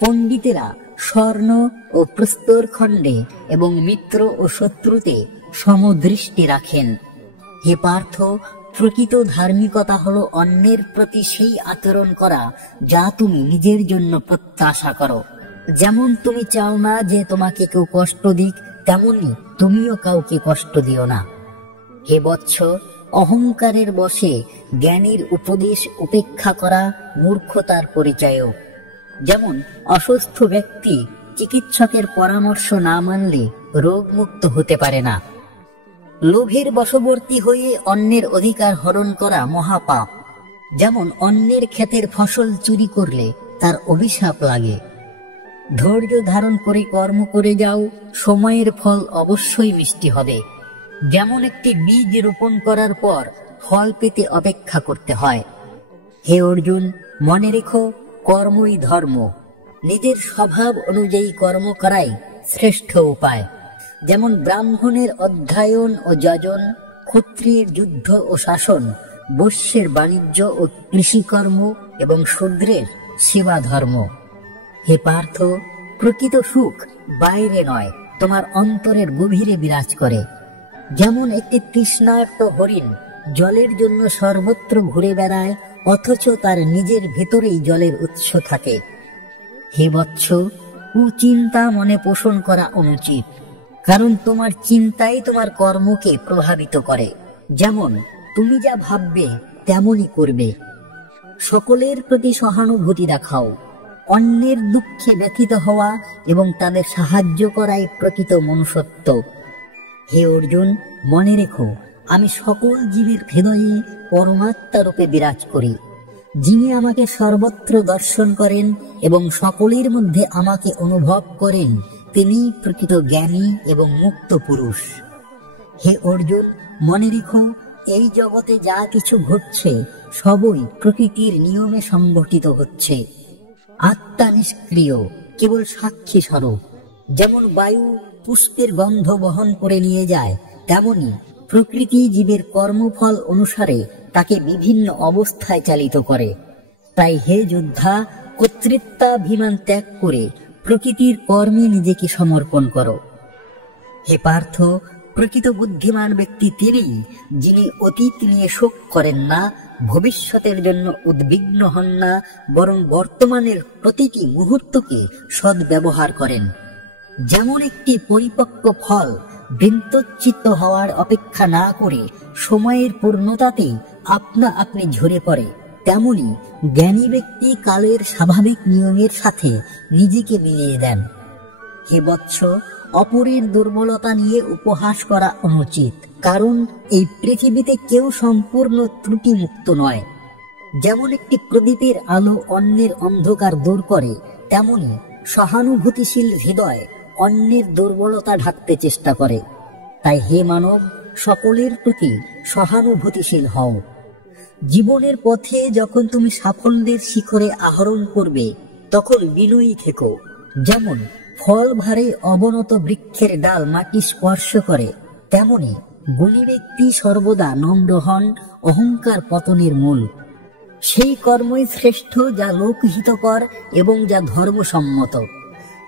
পণ্ডিতেরা স্বর্ণ ও প্রস্তর খণ্ডে এবং মিত্র ও শত্রুতে সমদৃষ্টি রাখেন। হে পার্থ, প্রকৃত ধার্মিকতা হলো অন্যের প্রতি সেই আচরণ করা যা তুমি নিজের জন্য প্রত্যাশা করো। যেমন তুমি চাও না যে তোমাকে কেউ কষ্ট দিক, তেমনি তুমিও কাউকে কষ্ট দিও না। হে বৎস, অহংকারের বশে জ্ঞানীর উপদেশ উপেক্ষা করা মূর্খতার পরিচয়ও। যেমন অসুস্থ ব্যক্তি চিকিৎসকের পরামর্শ না মানলে রোগমুক্ত হতে পারে না। লোভের বশবর্তী হয়ে অন্যের অধিকার হরণ করা মহাপাপ। যেমন অন্যের ক্ষেতের ফসল চুরি করলে তার অভিশাপ লাগে। ধৈর্য ধারণ করে কর্ম করে যাও, সময়ের ফল অবশ্যই মিষ্টি হবে। যেমন একটি বীজ রোপণ করার পর ফল পেতে অপেক্ষা করতে হয়। হে অর্জুন, মনে রেখো, কর্মই ধর্ম। নিজের স্বভাব অনুযায়ী কর্ম করাই শ্রেষ্ঠ উপায়। যেমন ব্রাহ্মণের অধ্যয়ন ও যজন, ক্ষত্রিয়ের যুদ্ধ ও শাসন, বৈশ্যের বাণিজ্য ও কৃষিকর্ম এবং শূদ্রের সেবা ধর্ম। হে পার্থ, প্রকৃত সুখ বাইরে নয়, তোমার অন্তরের গভীরে বিরাজ করে। যেমন একটি তৃষ্ণার্ত হরিণ জলের জন্য সর্বত্র ঘুরে বেড়ায়, অথচ তার নিজের ভেতরেই জলের উৎস থাকে। হে বৎস, কুচিন্তা মনে পোষণ করা অনুচিত, কারণ তোমার চিন্তাই তোমার কর্মকে প্রভাবিত করে। যেমন তুমি যা ভাববে তেমনই করবে। সকলের প্রতি সহানুভূতি দেখাও। অন্যের দুঃখে ব্যথিত হওয়া এবং তাদের সাহায্য করাই প্রকৃত মনুষ্যত্ব। হে অর্জুন, মনে রেখো, আমি সকল জীবের হৃদয়ে পরমাত্মা রূপে বিরাজ করি। যিনি আমাকে সর্বত্র দর্শন করেন এবং সকলের মধ্যে আমাকে অনুভব করেন, তিনি প্রকৃত জ্ঞানী এবং মুক্ত পুরুষ। হে অর্জুন, মনে রেখো, এই জগতে যা কিছু ঘটছে সবই প্রকৃতির নিয়মে সংঘটিত হচ্ছে। আত্মা নিষ্ক্রিয়, কেবল সাক্ষী স্বরূপ। যেমন বায়ু পুষ্পের গন্ধ বহন করে নিয়ে যায়, তেমনি প্রকৃতি জীবের কর্মফল অনুসারে তাকে বিভিন্ন অবস্থায় চালিত করে। তাই হে যোদ্ধা, কর্তৃত্বাভিমান ত্যাগ করে প্রকৃতির কর্মে নিজেকে সমর্পণ করো। হে পার্থ, প্রকৃত বুদ্ধিমান ব্যক্তি তিনিই, যিনি অতীত নিয়ে শোক করেন না, ভবিষ্যতের জন্য উদ্বিগ্ন হন না, বরং বর্তমানের প্রতিটি মুহূর্তকে সদ্ব্যবহার করেন। যেমন একটি পরিপক্ক ফল বৃন্তচ্যুত হওয়ার অপেক্ষা না করে সময়ের পূর্ণতাতেই আপনা আপনি ঝরে পড়ে, তেমনি জ্ঞানী ব্যক্তি কালের স্বাভাবিক নিয়মের সাথে নিজেকে মিলিয়ে দেন। হে বৎস, অপরের দুর্বলতা নিয়ে উপহাস করা অনুচিত, কারণ এই পৃথিবীতে কেউ সম্পূর্ণ ত্রুটিমুক্ত নয়। যেমন একটি প্রদীপের আলো অন্যের অন্ধকার দূর করে, তেমনি সহানুভূতিশীল হৃদয় অন্যের দুর্বলতা ঢাকতে চেষ্টা করে। তাই হে মানব, সকলের প্রতি সহানুভূতিশীল হও। জীবনের পথে যখন তুমি সাফল্যের শিখরে আহরণ করবে, তখন বিনয়ী থেকো। যেমন ফল ভারে অবনত বৃক্ষের ডাল মাটি স্পর্শ করে, তেমনি গুণী ব্যক্তি সর্বদা নম্র হন, অহংকার পতনের মূল। সেই কর্মই শ্রেষ্ঠ যা লোকহিতকর এবং যা ধর্মসম্মত।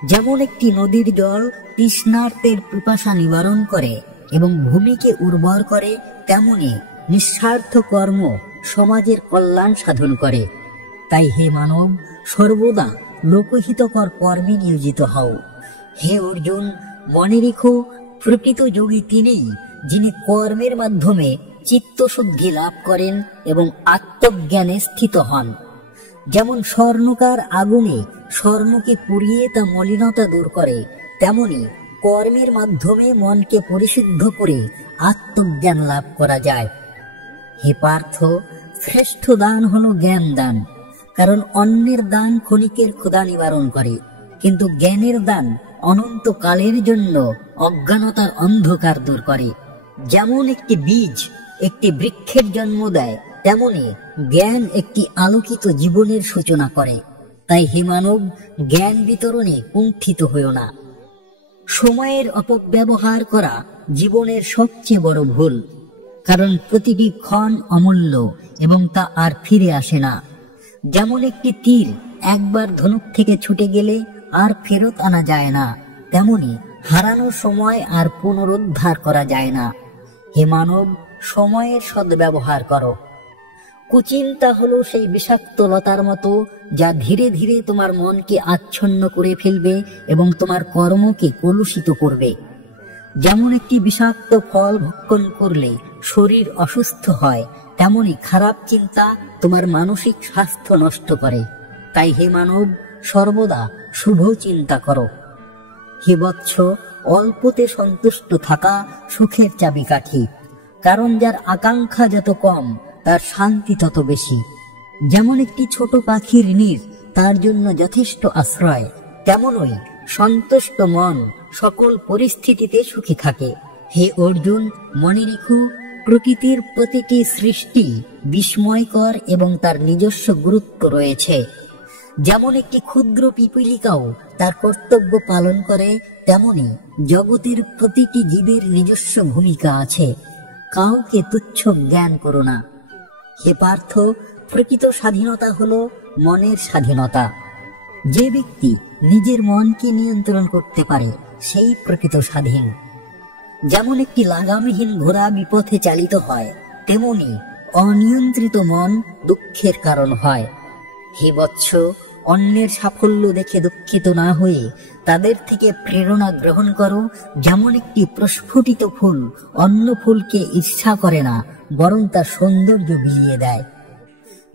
যেমন একটি নদীর জল তৃষ্ণার্তের পিপাসা নিবারণ করে এবং ভূমিকে উর্বর করে, তেমনি নিঃস্বার্থ কর্ম সমাজের কল্যাণ সাধন করে। তাই হে মানব, সর্বদা লোকহিতকর কর্মে নিয়োজিত হও। হে অর্জুন, মনে রেখো, প্রকৃত যোগী তিনিই, যিনি কর্মের মাধ্যমে চিত্তশুদ্ধি লাভ করেন এবং আত্মজ্ঞানে স্থিত হন। যেমন স্বর্ণকার আগুনে স্বর্ণকে পুড়িয়ে তা মলিনতা দূর করে, তেমনি কর্মের মাধ্যমে মনকে পরিশুদ্ধ করে আত্মজ্ঞান লাভ করা যায়। হে পার্থ, শ্রেষ্ঠ দান হলো জ্ঞান দান, কারণ অন্যের দান ক্ষণিকের ক্ষুধা নিবারণ করে, কিন্তু জ্ঞানের দান অনন্তকালের জন্য অজ্ঞানতার অন্ধকার দূর করে। যেমন একটি বীজ একটি বৃক্ষের জন্ম দেয়, তেমনি জ্ঞান একটি আলোকিত জীবনের সূচনা করে। তাই হে মানব, জ্ঞান বিতরণে কুণ্ঠিত হইও না। সময়ের অপব্যবহার করা জীবনের সবচেয়ে বড় ভুল, কারণ প্রতিটি ক্ষণ অমূল্য এবং তা আর ফিরে আসে না। যেমন একটি তীর একবার ধনুক থেকে ছুটে গেলে আর ফেরত আনা যায় না, তেমনি হারানো সময় আর পুনরুদ্ধার করা যায় না। হে মানব, সময়ের সদ্ব্যবহার করো। কুচিন্তা হলো সেই বিষাক্ত লতার মতো, যা ধীরে ধীরে তোমার মনকে আচ্ছন্ন করে ফেলবে এবং তোমার কর্মকে কলুষিত করবে। যেমন একটি বিষাক্ত ফল ভক্ষণ করলে শরীর অসুস্থ হয়, তেমনি খারাপ চিন্তা তোমার মানসিক স্বাস্থ্য নষ্ট করে। তাই হে মানব, সর্বদা শুভ চিন্তা করো। হে বৎস, অল্পতে সন্তুষ্ট থাকা সুখের চাবিকাঠি, কারণ যার আকাঙ্ক্ষা যত কম তার শান্তি তত বেশি। যেমন একটি ছোট পাখির নীড় তার জন্য যথেষ্ট আশ্রয়, তেমনই সন্তুষ্ট মন সকল পরিস্থিতিতে সুখী থাকে। হে অর্জুন, মনে রেখো, প্রকৃতির প্রতিটি সৃষ্টি বিস্ময়কর এবং তার নিজস্ব গুরুত্ব রয়েছে। যেমন একটি ক্ষুদ্র পিপীলিকাও তার কর্তব্য পালন করে, তেমনি জগতের প্রতিটি জীবের নিজস্ব ভূমিকা আছে। কাউকে তুচ্ছ জ্ঞান করো না। হে পার্থ, প্রকৃত স্বাধীনতা হলো মনের স্বাধীনতা। যে ব্যক্তি নিজের মনকে নিয়ন্ত্রণ করতে পারে সেই প্রকৃত স্বাধীন। যেমন একটি লাগামহীন ঘোড়া বিপথে চালিত হয়, তেমনি অনিয়ন্ত্রিত মন দুঃখের কারণ হয়। হে বৎস, অন্যের সাফল্য দেখে দুঃখিত না হয়ে তাদের থেকে প্রেরণা গ্রহণ করো। যেমন একটি প্রস্ফুটিত ফুল অন্য ফুলকে ঈর্ষা করে না, বরং তার সৌন্দর্য বিলিয়ে দেয়।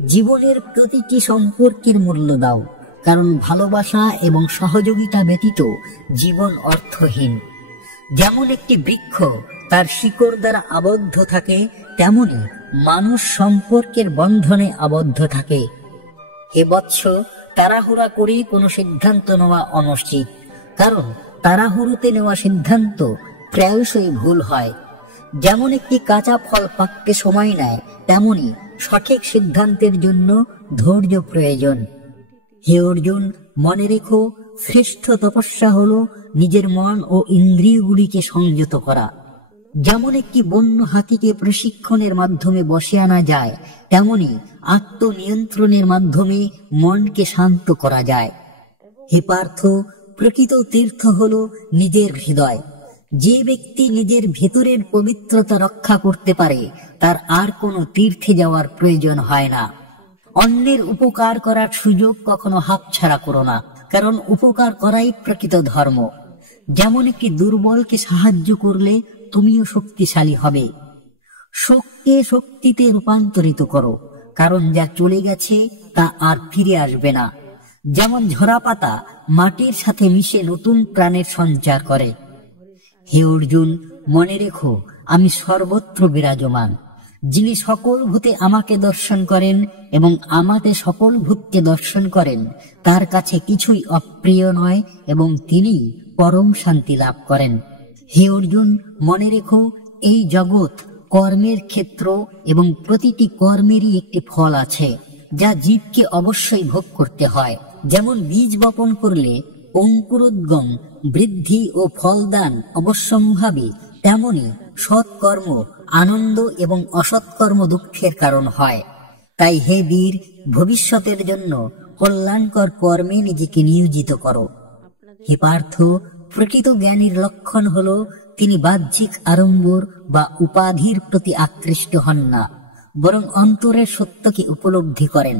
জীবনের প্রতিটি সম্পর্কের মূল্য দাও, কারণ ভালোবাসা এবং সহযোগিতা ব্যতীত জীবন অর্থহীন। যেমন একটি বৃক্ষ তার শিকড় দ্বারা আবদ্ধ থাকে, তেমনি মানুষ সম্পর্কের বন্ধনে আবদ্ধ থাকে। হে বৎস, তাড়াহুড়া করে কোনো সিদ্ধান্ত নেওয়া অনুচিত, কারণ তাড়াহুড়োতে নেওয়া সিদ্ধান্ত প্রায়শই ভুল হয়। যেমন একটি কাঁচা ফল পাকতে সময় নেয়, তেমনি সঠিক সিদ্ধান্তের জন্য ধৈর্য প্রয়োজন। হে অর্জুন, মনে রেখো, শ্রেষ্ঠ তপস্যা হলো নিজের মন ও ইন্দ্রিয়গুলিকে সংযত করা। যেমন একটি বন্য হাতিকে প্রশিক্ষণের মাধ্যমে বশে আনা যায়, তেমনি আত্মনিয়ন্ত্রণের মাধ্যমে মনকে শান্ত করা যায়। হে পার্থ, প্রকৃত তীর্থ হলো নিজের হৃদয়। যে ব্যক্তি নিজের ভেতরের পবিত্রতা রক্ষা করতে পারে, তার আর কোনো তীর্থে যাওয়ার প্রয়োজন হয় না। অন্যের উপকার করার সুযোগ কখনো হাতছাড়া করো না, কারণ উপকার করাই প্রকৃত ধর্ম। যেমন একটি দুর্বলকে সাহায্য করলে তুমিও শক্তিশালী হবে। শোককে শক্তিতে রূপান্তরিত করো, কারণ যা চলে গেছে তা আর ফিরে আসবে না। যেমন ঝরা পাতা মাটির সাথে মিশে নতুন প্রাণের সঞ্চার করে। হে অর্জুন, মনে রেখো, আমি সর্বত্র বিরাজমান। যিনি সকল ভূতে আমাকে দর্শন করেন এবং আমাতে সকল ভূতকে দর্শন করেন, তার কাছে কিছুই অপ্রিয় নয় এবং তিনি পরম শান্তি লাভ করেন। হে অর্জুন, মনে রেখো, এই জগৎ কর্মের ক্ষেত্র এবং প্রতিটি কর্মেরই একটি ফল আছে, যা জীবকে অবশ্যই ভোগ করতে হয়। যেমন বীজ বপন করলে অঙ্কুরোদ্গম, বৃদ্ধি ও ফলদান অবশ্যম্ভাবী, তেমনি সৎকর্ম আনন্দ এবং অসৎকর্ম দুঃখের কারণ হয়। তাই হে বীর, ভবিষ্যতের জন্য কল্যাণকর কর্মে নিজেকে নিয়োজিত করো। হে পার্থ, প্রকৃত জ্ঞানীর লক্ষণ হলো তিনি বাহ্যিক আড়ম্বর বা উপাধির প্রতি আকৃষ্ট হন না, বরং অন্তরের সত্যকে উপলব্ধি করেন।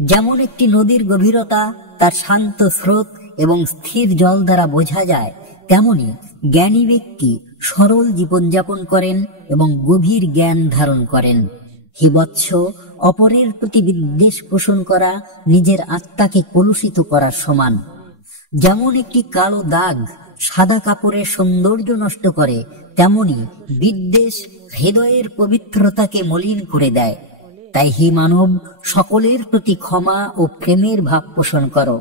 যেমন একটি নদীর গভীরতা তার শান্ত স্রোত এবং স্থির জল দ্বারা বোঝা যায়, তেমনি জ্ঞানী ব্যক্তি সরল জীবনযাপন করেন এবং গভীর জ্ঞান ধারণ করেন। হে বৎস, অপরের প্রতি বিদ্বেষ পোষণ করা নিজের আত্মাকে কলুষিত করার সমান। যেমন একটি কালো দাগ সাদা কাপড়ের সৌন্দর্য নষ্ট করে, তেমনি বিদ্বেষ হৃদয়ের পবিত্রতাকে মলিন করে দেয়। তাই হে মানব, সকলের প্রতি ক্ষমা ও প্রেমের ভাব পোষণ করো।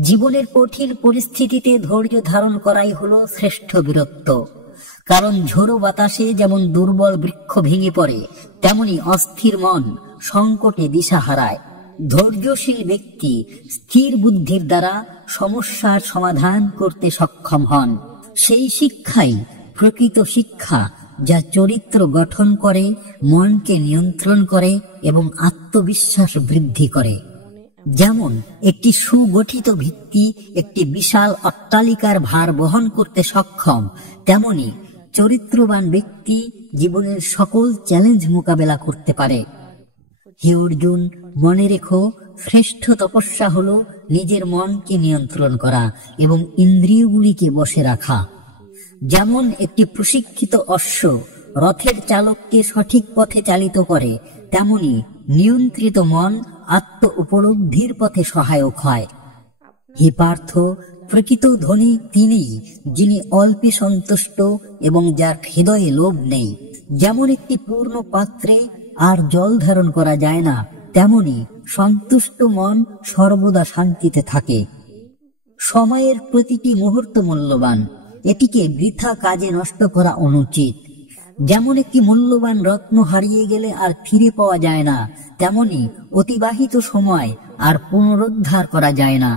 জীবনের কঠিন পরিস্থিতিতে ধৈর্য ধারণ করাই হলো শ্রেষ্ঠ বীরত্ব। কারণ ঝোড়ো বাতাসে যেমন দুর্বল বৃক্ষ ভেঙে পড়ে, তেমনি অস্থির মন সংকটে দিশা হারায়। ধৈর্যশীল ব্যক্তি স্থির বুদ্ধির দ্বারা সমস্যার সমাধান করতে সক্ষম হন। সেই শিক্ষাই প্রকৃত শিক্ষা, যা চরিত্র গঠন করে, মনকে নিয়ন্ত্রণ করে এবং আত্মবিশ্বাস বৃদ্ধি করে। যেমন একটি সুগঠিত ভিত্তি একটি বিশাল অট্টালিকার ভার বহন করতে সক্ষম, তেমনি চরিত্রবান ব্যক্তি জীবনের সকল চ্যালেঞ্জ মোকাবেলা করতে পারে। হে অর্জুন, মনে রেখো, শ্রেষ্ঠ তপস্যা হলো নিজের মনকে নিয়ন্ত্রণ করা এবং ইন্দ্রিয়গুলিকে বশে রাখা। যেমন একটি প্রশিক্ষিত অশ্ব রথের চালককে সঠিক পথে চালিত করে, তেমনি নিয়ন্ত্রিত মন আত্ম উপলব্ধির পথে সহায়ক হয়। হে পার্থ, প্রকৃত ধনী তিনিই যিনি অল্পে সন্তুষ্ট এবং যার হৃদয়ে লোভ নেই। যেমন একটি পূর্ণ পাত্রে আর জল ধারণ করা যায় না, তেমনি সন্তুষ্ট মন সর্বদা শান্তিতে থাকে। সময়ের প্রতিটি মুহূর্ত মূল্যবান, এটিকে বৃথা কাজে নষ্ট করা অনুচিত। যেমন একটি মূল্যবান রত্ন হারিয়ে গেলে আর ফিরে পাওয়া যায় না, তেমনি অতিবাহিত সময় আর পুনরুদ্ধার করা যায় না।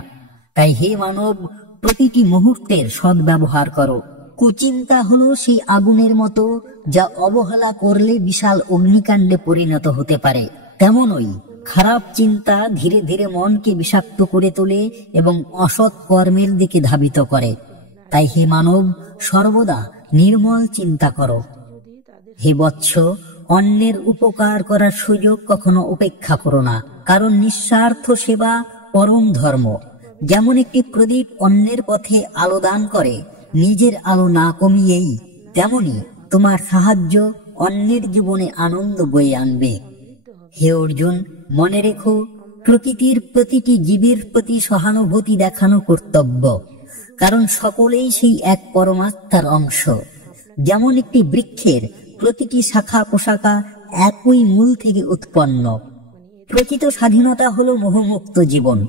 তাই হে মানব, প্রতিটি মুহূর্তের সদ্ব্যবহার করো। কুচিন্তা হলো সেই আগুনের মতো, যা অবহেলা করলে বিশাল অগ্নিকাণ্ডে পরিণত হতে পারে। তেমনই খারাপ চিন্তা ধীরে ধীরে মনকে বিষাক্ত করে তোলে এবং অসৎ কর্মের দিকে ধাবিত করে। তাই হে মানব, সর্বদা নির্মল চিন্তা করো। হে বৎস, অন্যের উপকার করার সুযোগ কখনো উপেক্ষা করো না, কারণ নিঃস্বার্থ সেবা পরম ধর্ম। যেমন একটি প্রদীপ অন্যের পথে আলো দান করে, নিজের আলো না কমিয়েই, তেমনি তোমার সাহায্য অন্যের জীবনে আনন্দ বয়ে আনবে। হে অর্জুন, মনে রেখো, প্রকৃতির প্রতিটি জীবের প্রতি সহানুভূতি দেখানো কর্তব্য, কারণ সকলেই সেই এক পরমাত্মার অংশ। যেমন একটি বৃক্ষের প্রতিটি শাখা পোশাকা একই মূল থেকে উৎপন্ন। প্রকৃত স্বাধীনতা হলো মোহমুক্ত জীবন।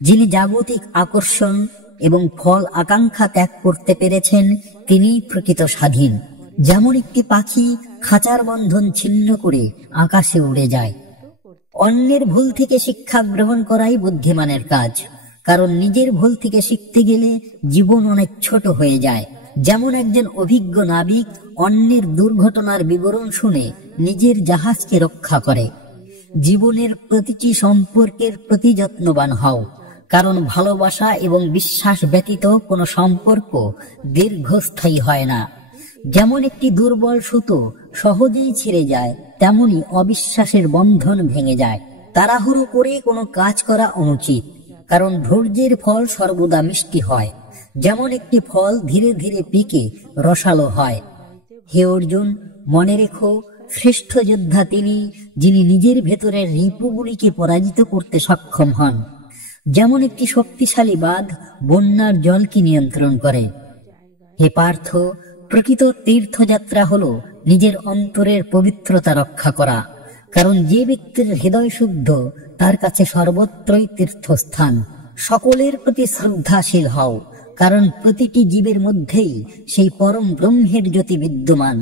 যিনি জাগতিক আকর্ষণ এবং ফল আকাঙ্ক্ষা ত্যাগ করতে পেরেছেন, তিনিই প্রকৃত স্বাধীন। যেমন একটি পাখি খাঁচার বন্ধন ছিন্ন করে আকাশে উড়ে যায়। অন্যের ভুল থেকে শিক্ষা গ্রহণ করাই বুদ্ধিমানের কাজ, কারণ নিজের ভুল থেকে শিখতে গেলে জীবন অনেক ছোট হয়ে যায়। যেমন একজন অভিজ্ঞ নাবিক অন্যের দুর্ঘটনার বিবরণ শুনে নিজের জাহাজকে রক্ষা করে। জীবনের প্রতিটি সম্পর্কের প্রতি যত্নবান হও, কারণ ভালোবাসা এবং বিশ্বাস ব্যতীত কোনো সম্পর্ক দীর্ঘস্থায়ী হয় না। যেমন একটি দুর্বল সুতো সহজেই ছিঁড়ে যায়, তেমনি অবিশ্বাসের বন্ধন ভেঙে যায়। তাড়াহুড়ো করে কোনো কাজ করা অনুচিত, কারণ ধৈর্যের ফল সর্বদা মিষ্টি হয়। যেমন একটি ফল ধীরে ধীরে পেকে রসালো হয়। হে অর্জুন, মনে রেখো, শ্রেষ্ঠ যোদ্ধা তিনি যিনি নিজের ভেতরের রিপুগুলিকে পরাজিত করতে সক্ষম হন। যেমন একটি শক্তিশালী বাঁধ বন্যার জলকে নিয়ন্ত্রণ করে। হে পার্থ, প্রকৃত তীর্থযাত্রা হলো নিজের অন্তরের পবিত্রতা রক্ষা করা, কারণ যে ব্যক্তির হৃদয় শুদ্ধ তার কাছে সর্বত্রই তীর্থস্থান। সকলের প্রতি শ্রদ্ধাশীল হও, কারণ প্রতিটি জীবের মধ্যেই সেই পরম ব্রহ্মের জ্যোতি বিদ্যমান।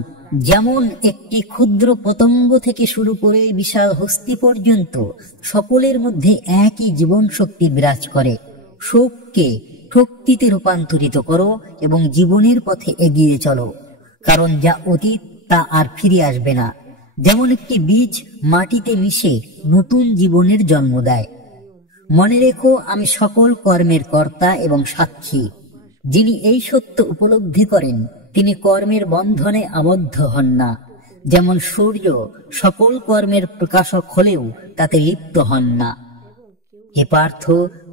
যেমন একটি ক্ষুদ্র পতঙ্গ থেকে শুরু করে বিশাল হস্তি পর্যন্ত সকলের মধ্যে একই জীবন শক্তি বিরাজ করে। শোককে শক্তিতে রূপান্তরিত করো এবং জীবনের পথে এগিয়ে চলো, কারণ যা অতীত তা আর ফিরে আসবে না। যেমন একটি বীজ মাটিতে মিশে নতুন জীবনের জন্ম দেয়। মনে রেখো, আমি সকল কর্মের কর্তা এবং সাক্ষী। যিনি এই সত্য উপলব্ধি করেন তিনি কর্মের বন্ধনে আবদ্ধ হন না। যেমন সূর্য সকল কর্মের প্রকাশক হলেও তাতে লিপ্ত হন না। হে পার্থ,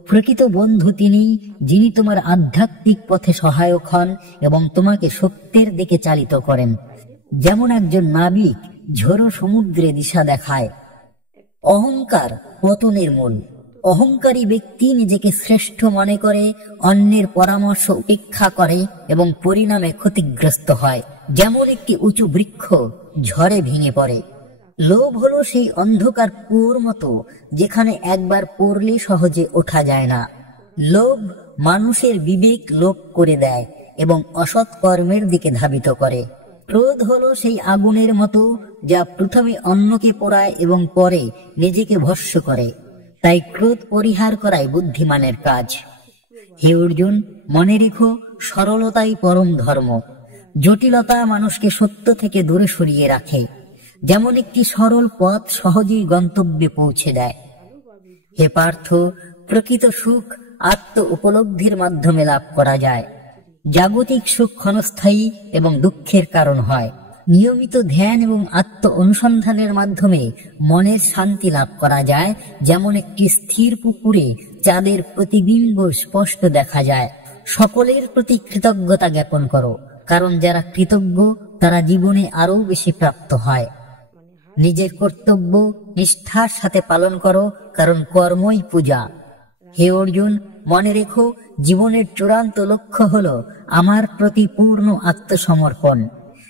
প্রকৃত বন্ধু তিনি যিনি তোমার আধ্যাত্মিক পথে সহায়ক হন এবং তোমাকে সত্যের দিকে চালিত করেন। যেমন একজন নাবিক ঝোড়ো সমুদ্রে দিশা দেখায়। অহংকার পতনের মূল। অহংকারী ব্যক্তি নিজেকে শ্রেষ্ঠ মনে করে, অন্যের পরামর্শ উপেক্ষা করে এবং পরিণামে ক্ষতিগ্রস্ত হয়। যেমন একটি উঁচু বৃক্ষ ঝড়ে ভেঙে পড়ে। লোভ হলো সেই অন্ধকার কুয়োর মতো যেখানে একবার পড়লে সহজে ওঠা যায় না। লোভ মানুষের বিবেক লোপ করে দেয় এবং অসৎ কর্মের দিকে ধাবিত করে। ক্রোধ হলো সেই আগুনের মতো যা প্রথমে অন্যকে পোড়ায় এবং পরে নিজেকে ভস্ম করে। তাই ক্রোধ পরিহার করাই বুদ্ধিমানের কাজ। হে অর্জুন, মনে রেখো, সরলতাই পরম ধর্ম। জটিলতা মানুষকে সত্য থেকে দূরে সরিয়ে রাখে। যেমন একটি সরল পথ সহজেই গন্তব্যে পৌঁছে দেয়। হে পার্থ, প্রকৃত সুখ আত্ম উপলব্ধির মাধ্যমে লাভ করা যায়। জাগতিক সুখ ক্ষণস্থায়ী এবং দুঃখের কারণ হয়। নিয়মিত ধ্যান এবং আত্ম অনুসন্ধানের মাধ্যমে মনের শান্তি লাভ করা যায়। যেমন একটি স্থির পুকুরে চাঁদের প্রতিবিম্ব স্পষ্ট দেখা যায়। সকলের প্রতি কৃতজ্ঞতা জ্ঞাপন করো, কারণ যারা কৃতজ্ঞ তারা জীবনে আরো বেশি প্রাপ্ত হয়। নিজের কর্তব্য নিষ্ঠার সাথে পালন করো, কারণ কর্মই পূজা। হে অর্জুন, মনে রেখো, জীবনের চূড়ান্ত লক্ষ্য হলো আমার প্রতি পূর্ণ আত্মসমর্পণ।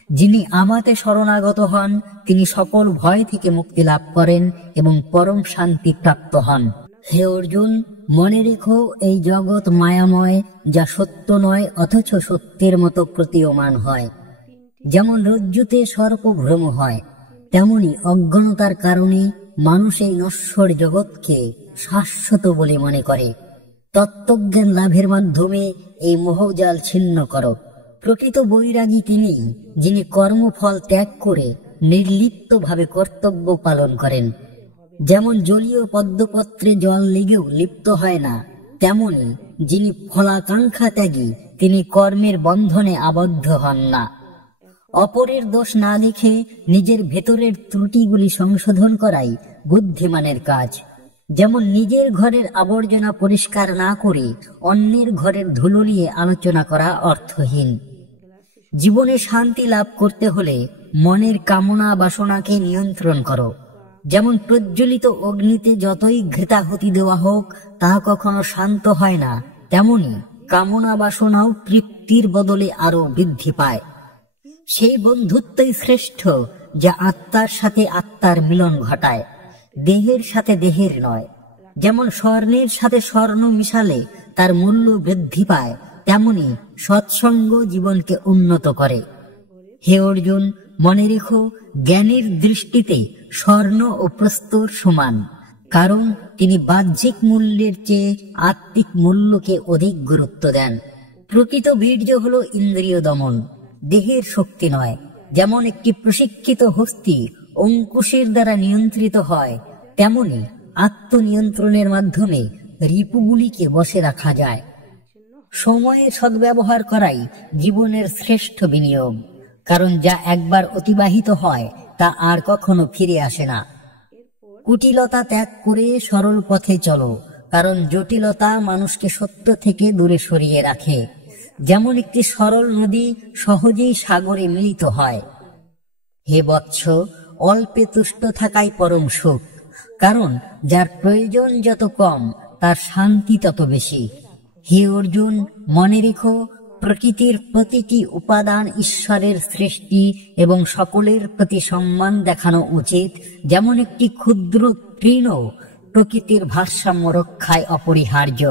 যিনি আমাতে শরণাগত হন তিনি সকল ভয় থেকে মুক্তি লাভ করেন এবং পরম শান্তি প্রাপ্ত হন। হে অর্জুন, মনে রেখো, এই জগৎ মায়াময়, যা সত্য নয় অথচ সত্যের মতো প্রতীয়মান হয়। যেমন রজ্জুতে সর্প ভ্রম হয়, তেমনি অজ্ঞানতার কারণে মানুষ এই নশ্বর জগৎকে শাশ্বত বলে মনে করে। তত্ত্বজ্ঞান লাভের মাধ্যমে এই মোহজাল ছিন্ন করো। প্রকৃত বৈরাগী তিনি যিনি কর্মফল ত্যাগ করে নির্লিপ্তভাবে কর্তব্য পালন করেন। যেমন জলীয় পদ্মপত্রে জল লেগেও লিপ্ত হয় না, তেমনি যিনি ফলাকাঙ্ক্ষা ত্যাগী তিনি কর্মের বন্ধনে আবদ্ধ হন না। অপরের দোষ না দেখে নিজের ভেতরের ত্রুটিগুলি সংশোধন করাই বুদ্ধিমানের কাজ। যেমন নিজের ঘরের আবর্জনা পরিষ্কার না করে অন্যের ঘরের ধুলো নিয়ে আলোচনা করা অর্থহীন। জীবনে শান্তি লাভ করতে হলে মনের কামনা বাসনাকে নিয়ন্ত্রণ করো। যেমন প্রজ্বলিত অগ্নিতে যতই ঘৃতাহুতি দেওয়া হোক তা কখনো শান্ত হয় না, তেমনি কামনা বাসনাও তৃপ্তির বদলে আরো বৃদ্ধি পায়। সেই বন্ধুত্বই শ্রেষ্ঠ যা আত্মার সাথে আত্মার মিলন ঘটায়, দেহের সাথে দেহের নয়। যেমন স্বর্ণের সাথে স্বর্ণ মিশালে তার মূল্য বৃদ্ধি পায়, তেমনি সৎসঙ্গ জীবনকে উন্নত করে। হে অর্জুন, মনে রেখো, জ্ঞানীর দৃষ্টিতে স্বর্ণ ও প্রস্তর সমান, কারণ তিনি বাহ্যিক মূল্যের চেয়ে আত্মিক মূল্যকে অধিক গুরুত্ব দেন। প্রকৃত বীর্য হলো ইন্দ্রিয় দমন, দেহের শক্তি নয়। যেমন একটি প্রশিক্ষিত হস্তি অঙ্কুশের দ্বারা নিয়ন্ত্রিত হয়, তেমনি আত্মনিয়ন্ত্রণের মাধ্যমে রিপুগুলিকে বশে রাখা যায়। সময়ের সদ্ব্যবহার করাই জীবনের শ্রেষ্ঠ বিনিয়োগ, কারণ যা একবার অতিবাহিত হয় তা আর কখনো ফিরে আসে না। কুটিলতা ত্যাগ করে সরল পথে চলো, কারণ জটিলতা মানুষকে সত্য থেকে দূরে সরিয়ে রাখে। যেমন একটি সরল নদী সহজেই সাগরে মিলিত হয়। হে বৎস, অল্পে তুষ্ট থাকাই পরম সুখ, কারণ যার প্রয়োজন যত কম তার শান্তি তত বেশি। হে অর্জুন, মনে রেখো, প্রকৃতির প্রতিটি উপাদান ঈশ্বরের সৃষ্টি এবং সকলের প্রতি সম্মান দেখানো উচিত। যেমন একটি ক্ষুদ্র তৃণ প্রকৃতির ভারসাম্য রক্ষায় অপরিহার্য।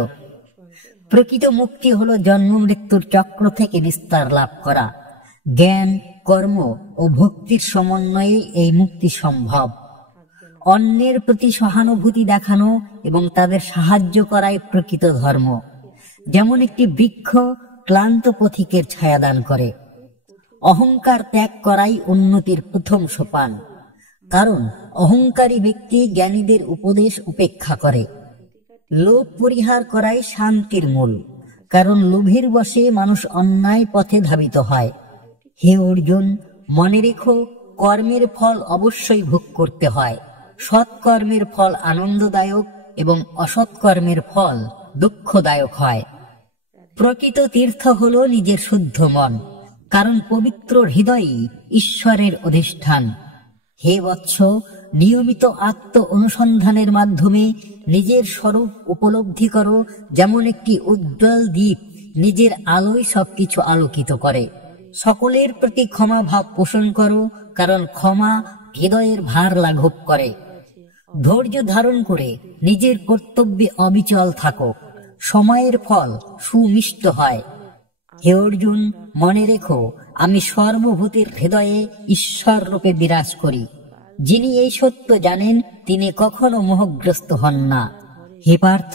প্রকৃত মুক্তি হলো জন্ম মৃত্যুর চক্র থেকে বিস্তার লাভ করা। জ্ঞান, কর্ম ও ভক্তির সমন্বয়ে এই মুক্তি সম্ভব। অন্যের প্রতি সহানুভূতি দেখানো এবং তাদের সাহায্য করাই প্রকৃত ধর্ম। যেমন একটি বৃক্ষ ক্লান্ত পথিকের ছায়াদান করে। অহংকার ত্যাগ করাই উন্নতির প্রথম সোপান, কারণ অহংকারী ব্যক্তি জ্ঞানীদের উপদেশ উপেক্ষা করে। লোভ পরিহার করাই শান্তির মূল, কারণ লোভের বশে মানুষ অন্যায় পথে ধাবিত হয়। হে অর্জুন, মনে রেখো, কর্মের ফল অবশ্যই ভোগ করতে হয়। সৎকর্মের ফল আনন্দদায়ক এবং অসৎকর্মের ফল দুঃখদায়ক হয়। প্রকৃত তীর্থ হলো নিজের শুদ্ধ মন, কারণ পবিত্র হৃদয়ই ঈশ্বরের অধিষ্ঠান। হে বৎস, নিয়মিত আত্ম অনুসন্ধানের মাধ্যমে নিজের স্বরূপ উপলব্ধি করো। যেমন একটি উজ্জ্বল দ্বীপ নিজের আলোয় সবকিছু আলোকিত করে। সকলের প্রতি ক্ষমা ভাব পোষণ করো, কারণ ক্ষমা হৃদয়ের ভার লাঘব করে। ধৈর্য ধারণ করে নিজের কর্তব্যে অবিচল থাকো, সময়ের ফল সুমিষ্ট হয়। হে অর্জুন, মনে রেখো, আমি সর্বভূতের হৃদয়ে ঈশ্বর রূপে বিরাজ করি। যিনি এই সত্য জানেন তিনি কখনো মোহগ্রস্ত হন না। হে পার্থ,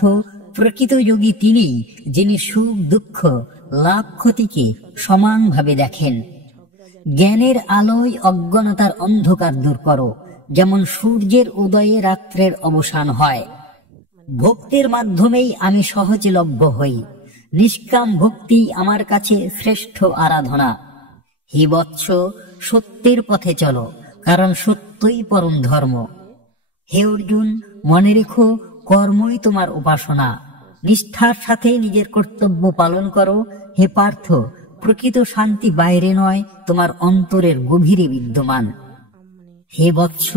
প্রকৃত যোগী তিনিই যিনি সুখ দুঃখ লাভ ক্ষতিকে সমানভাবে দেখেন। জ্ঞানের আলোয় অজ্ঞানতার অন্ধকার দূর করো, যেমন সূর্যের উদয়ে রাত্রের অবসান হয়। ভক্তির মাধ্যমেই আমি সহজলভ্য হই। নিষ্কাম ভক্তি আমার কাছে শ্রেষ্ঠ আরাধনা। হে বৎস, সত্যের পথে চলো, কারণ সত্যই পরম ধর্ম। হে অর্জুন, মনে রেখো, কর্মই তোমার উপাসনা। নিষ্ঠার সাথে নিজের কর্তব্য পালন করো। হে পার্থ, প্রকৃত শান্তি বাইরে নয়, তোমার অন্তরের গভীরে বিদ্যমান। হে বৎস,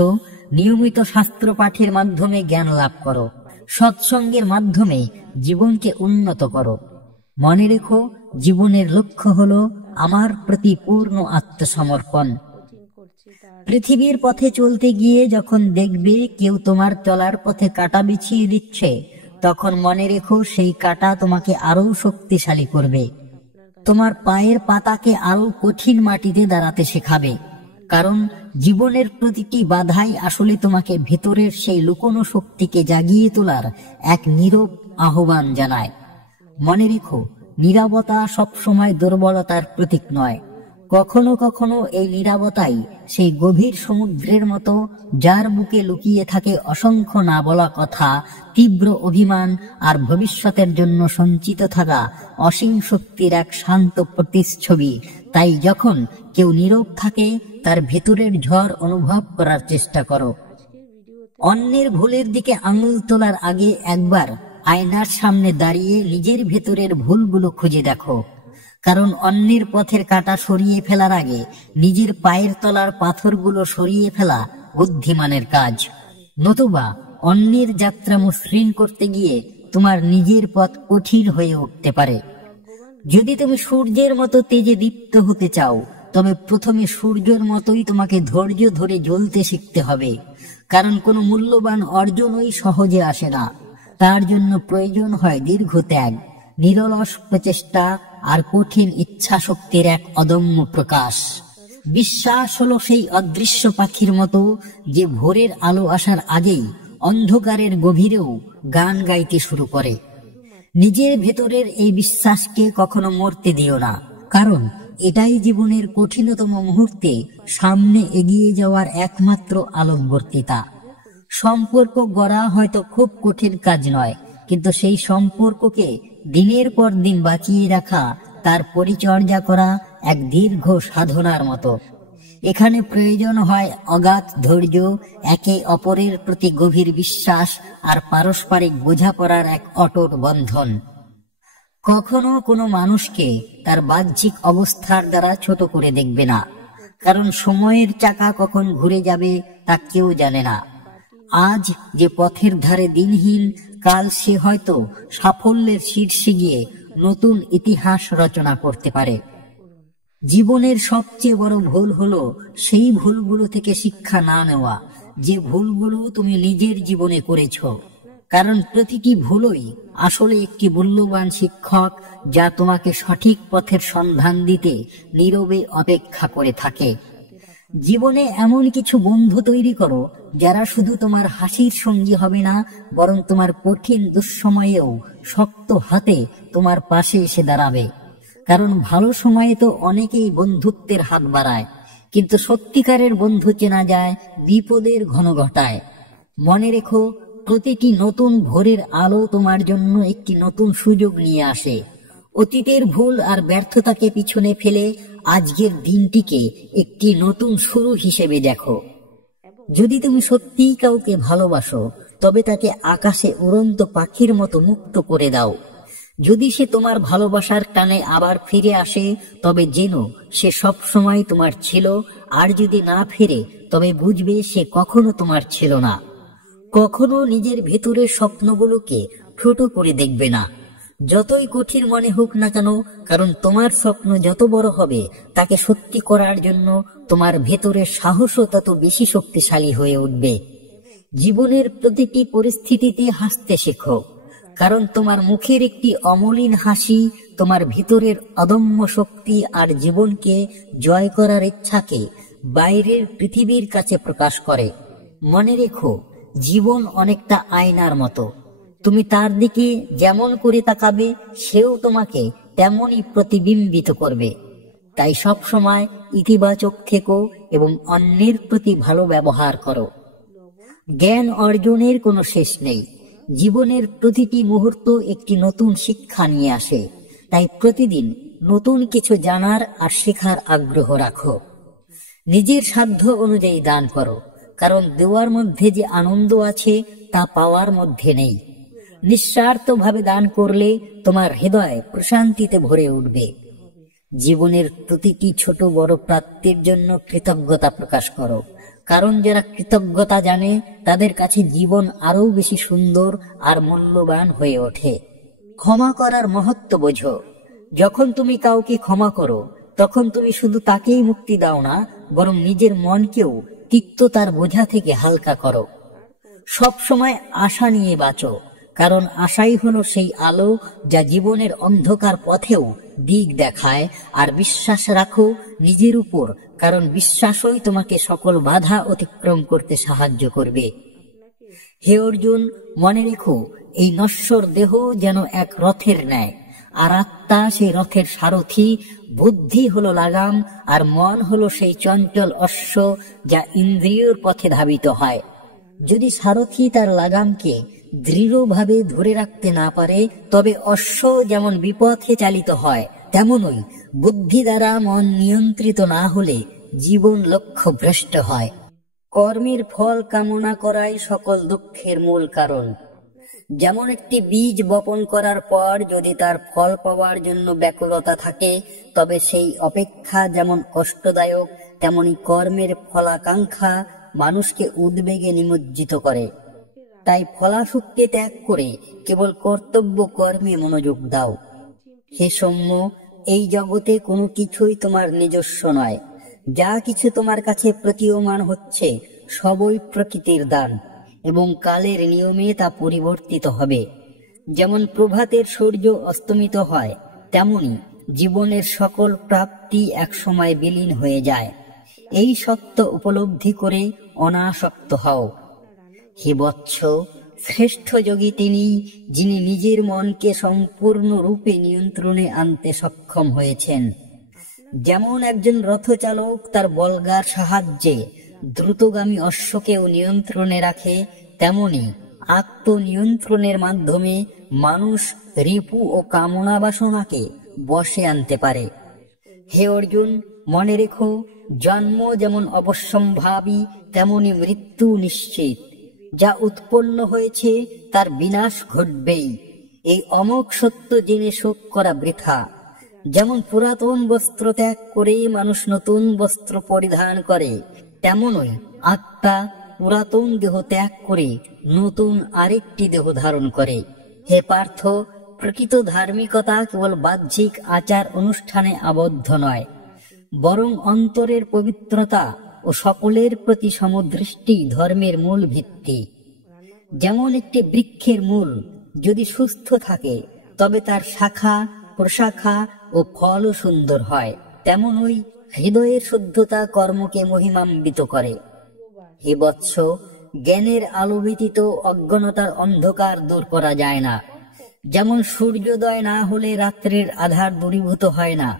নিয়মিত শাস্ত্র পাঠের মাধ্যমে জ্ঞান লাভ করো। সৎসঙ্গের মাধ্যমে জীবনকে উন্নত করো। মনে রেখো, জীবনের লক্ষ্য হলো আমার প্রতি পূর্ণ আত্মসমর্পণ। পৃথিবীর পথে চলতে গিয়ে যখন দেখবে কেউ তোমার চলার পথে কাঁটা বিছিয়ে দিচ্ছে, তখন মনে রেখো সেই কাঁটা তোমাকে আরো শক্তিশালী করবে। তোমার পায়ের পাতাকে আরো কঠিন মাটিতে দাঁড়াতে শেখাবে, কারণ জীবনের প্রতিটি বাধাই আসলে তোমাকে ভেতরের সেই লুকোনো শক্তিকে জাগিয়ে তোলার এক নীরব আহ্বান জানায়। মনে রেখো, নীরবতা সবসময় দুর্বলতার প্রতীক নয়। কখনো কখনো এই নীরবতাই সেই গভীর সমুদ্রের মতো, যার বুকে লুকিয়ে থাকে অসংখ্য না বলা কথা, তীব্র অভিমান আর ভবিষ্যতের জন্য সঞ্চিত থাকা অসীম শক্তির এক শান্ত প্রতিচ্ছবি। তাই যখন কেউ নীরব থাকে, তার ভেতরের ঝড় অনুভব করার চেষ্টা করো। অন্যের ভুলের দিকে আঙুল তোলার আগে একবার আয়নার সামনে দাঁড়িয়ে নিজের ভেতরের ভুলগুলো খুঁজে দেখো, কারণ অন্যের পথের কাঁটা সরিয়ে ফেলার আগে নিজের পায়ের তলার পাথরগুলো সরিয়ে ফেলা বুদ্ধিমানের কাজ। নতুবা অন্যের যাত্রা মসৃণ করতে গিয়ে তোমার নিজের পথ কঠিন হয়ে উঠতে পারে। যদি তুমি সূর্যের মতো তেজে দীপ্ত হতে চাও, তবে প্রথমে সূর্যের মতোই তোমাকে ধৈর্য ধরে জ্বলতে শিখতে হবে, কারণ কোনো মূল্যবান অর্জনই সহজে আসে না। তার জন্য প্রয়োজন হয় দীর্ঘ ত্যাগ, নিরলস প্রচেষ্টা আর কঠিন ইচ্ছা শক্তির এক অদম্য প্রকাশ। বিশ্বাস হলো সেই অদৃশ্য পাখির মতো যে ভোরের আলো আসার আগেই অন্ধকারের গভীরেও গান গাইতে শুরু করে। নিজের ভেতরের এই বিশ্বাসকে কখনো মরতে দিও না, কারণ এটাই জীবনের কঠিনতম মুহূর্তে সামনে এগিয়ে যাওয়ার একমাত্র আলোকবর্তিতা। সম্পর্ক গড়া হয়তো খুব কঠিন কাজ নয়, কিন্তু সেই সম্পর্ককে দিনের পর দিন বাঁচিয়ে রাখা, তার পরিচর্যা করা এক দীর্ঘ সাধনার মতো। এখানে প্রয়োজন হয় অগাধ ধৈর্য, একে অপরের প্রতি গভীর বিশ্বাস আর পারস্পরিক বোঝাপড়ার এক অটুট বন্ধন। কখনো কোনো মানুষকে তার বাহ্যিক অবস্থার দ্বারা ছোট করে দেখবে না, কারণ সময়ের চাকা কখন ঘুরে যাবে তা কেউ জানে না। আজ যে পথের ধারে দিনহীন, কাল সে হয়তো সাফল্যের শীর্ষে গিয়ে নতুন ইতিহাস রচনা করতে পারে। জীবনের সবচেয়ে বড় ভুল হলো সেই ভুলগুলো থেকে শিক্ষা না নেওয়া, যে ভুলগুলো তুমি নিজের জীবনে করেছ। কারণ প্রতিটি ভুলই আসলে একটি মূল্যবান শিক্ষক, যা তোমাকে সঠিক পথের সন্ধান দিতে নীরবে অপেক্ষা করে থাকে। জীবনে এমন কিছু বন্ধু তৈরি করো যারা শুধু তোমার হাসির সঙ্গী হবে না, বরং তোমার কঠিন দুঃসময়েও শক্ত হাতে তোমার পাশে এসে দাঁড়াবে। কারণ ভালো সময়ে তো অনেকেই বন্ধুত্বের হাত বাড়ায়, কিন্তু সত্যিকারের বন্ধু চেনা যায় বিপদের ঘন ঘটায়। মনে রেখো, প্রতিটি নতুন ভোরের আলো তোমার জন্য একটি নতুন সুযোগ নিয়ে আসে। অতীতের ভুল আর ব্যর্থতাকে পিছনে ফেলে আজকের দিনটিকে একটি নতুন শুরু হিসেবে দেখো। যদি তুমি সত্যিই কাউকে ভালোবাসো, তবে তাকে আকাশে উড়ন্ত পাখির মতো মুক্ত করে দাও। যদি সে তোমার ভালোবাসার টানে আবার ফিরে আসে, তবে জেনো সে সব সময় তোমার ছিল, আর যদি না ফিরে তবে বুঝবে সে কখনো তোমার ছিল না। কখনো নিজের ভেতরের স্বপ্নগুলোকে ছোট করে দেখবে না, যতই কঠিন মনে হোক না কেন, কারণ তোমার স্বপ্ন যত বড় হবে, তাকে সত্যি করার জন্য তোমার ভেতরের সাহসও তত বেশি শক্তিশালী হয়ে উঠবে। জীবনের প্রতিটি পরিস্থিতিতে হাসতে শেখো, কারণ তোমার মুখের একটি অমলিন হাসি তোমার ভিতরের অদম্য শক্তি আর জীবনকে জয় করার ইচ্ছাকে বাইরের পৃথিবীর কাছে প্রকাশ করে। মনে রেখো, জীবন অনেকটা আয়নার মতো, তুমি তার দিকে যেমন করে তাকাবে, সেও তোমাকে তেমনই প্রতিবিম্বিত করবে। তাই সব সময় ইতিবাচক থেকো এবং অন্যের প্রতি ভালো ব্যবহার করো। জ্ঞান অর্জনের কোনো শেষ নেই, জীবনের প্রতিটি মুহূর্ত একটি নতুন শিক্ষা নিয়ে আসে। তাই প্রতিদিন নতুন কিছু জানার আর শেখার আগ্রহ রাখো। নিজের সাধ্য অনুযায়ী দান করো, কারণ দেওয়ার মধ্যে যে আনন্দ আছে তা পাওয়ার মধ্যে নেই। নিঃস্বার্থভাবে দান করলে তোমার হৃদয় প্রশান্তিতে ভরে উঠবে। জীবনের প্রতিটি ছোট বড় প্রাপ্তির জন্য কৃতজ্ঞতা প্রকাশ করো, কারণ যারা কৃতজ্ঞতা জানে তাদের কাছে জীবন আরো বেশি সুন্দর আর মূল্যবান হয়ে ওঠে। ক্ষমা করার মহত্ব বোঝো। যখন তুমি কাউকে ক্ষমা করো, তখন তুমি শুধু তাকেই মুক্তি দাও না, বরং নিজের মনকেও তিক্ততার বোঝা থেকে হালকা করো। সব সময় আশা নিয়ে বাঁচো, কারণ আশাই হলো সেই আলো যা জীবনের অন্ধকার পথেও দিক দেখায়। আর বিশ্বাস রাখো নিজের উপর, কারণ বিশ্বাসই তোমাকে সকল বাধা অতিক্রম করতে সাহায্য করবে। হে অর্জুন, মনে রেখো, এই নশ্বর দেহ যেন এক রথের ন্যায়, আর আত্মা সেই রথের সারথি। বুদ্ধি হলো লাগাম, আর মন হলো সেই চঞ্চল অশ্ব যা ইন্দ্রিয়র পথে ধাবিত হয়। যদি সারথি তার লাগামকে দৃঢ়ভাবে ধরে রাখতে না পারে, তবে অশ্ব যেমন বিপথে চালিত হয়, তেমনই বুদ্ধি দ্বারা মন নিয়ন্ত্রিত না হলে জীবন লক্ষ্য ভ্রষ্ট হয়। কর্মের ফল কামনা করাই সকল দুঃখের মূল কারণ। যেমন একটি বীজ বপন করার পর যদি তার ফল পাওয়ার জন্য ব্যাকুলতা থাকে, তবে সেই অপেক্ষা যেমন কষ্টদায়ক, তেমনি কর্মের ফলাকাঙ্ক্ষা মানুষকে উদ্বেগে নিমজ্জিত করে। তাই ফলাশক্তি ত্যাগ করে কেবল কর্তব্য কর্মে মনোযোগ দাও। হে সৌম্য, এই জগতে কোনো কিছুই তোমার নিজস্ব নয়। যা কিছু তোমার কাছে প্রতীয়মান হচ্ছে সবই প্রকৃতির দান, এবং কালের নিয়মে তা পরিবর্তিত হবে। যেমন প্রভাতের সূর্য অস্তমিত হয়, তেমনি জীবনের সকল প্রাপ্তি একসময় বিলীন হয়ে যায়। এই সত্য উপলব্ধি করে অনাসক্ত হও। হে বৎস, শ্রেষ্ঠ যোগী তিনি, যিনি নিজের মনকে সম্পূর্ণরূপে নিয়ন্ত্রণে আনতে সক্ষম হয়েছেন। যেমন একজন রথচালক তার বলগার সাহায্যে দ্রুতগামী অশ্বকেও নিয়ন্ত্রণে রাখে, তেমনি আত্মনিয়ন্ত্রণের মাধ্যমে মানুষ রিপু ও কামনা বাসনাকে বশে আনতে পারে। হে অর্জুন, মনে রেখো, জন্ম যেমন অবশ্যম্ভাবী তেমনি মৃত্যু নিশ্চিত। যা উৎপন্ন হয়েছে তার বিনাশ ঘটবেই। এই অমোঘ সত্য জেনে শোক করা বৃথা। যেমন পুরাতন বস্ত্র ত্যাগ করে মানুষ নতুন বস্ত্র পরিধান করে, তেমনই আত্মা পুরাতন দেহ ত্যাগ করে নতুন আরেকটি দেহ ধারণ করে। হে পার্থ, প্রকৃত ধার্মিকতা কেবল বাহ্যিক আচার অনুষ্ঠানে আবদ্ধ নয়, বরং অন্তরের পবিত্রতা ও সকলের প্রতি সমদৃষ্টি ধর্মের মূল ভিত্তি। যেমন একটি বৃক্ষের মূল যদি সুস্থ থাকে তবে তার শাখা প্রশাখা ও ফলও সুন্দর হয়, তেমনই হৃদয়ের শুদ্ধতা কর্মকে মহিমান্বিত করে। হে বৎস, জ্ঞানের আলো ব্যতীত অজ্ঞানতার অন্ধকার দূর করা যায় না। যেমন সূর্যোদয় না হলে রাত্রের আধার দূরীভূত হয় না,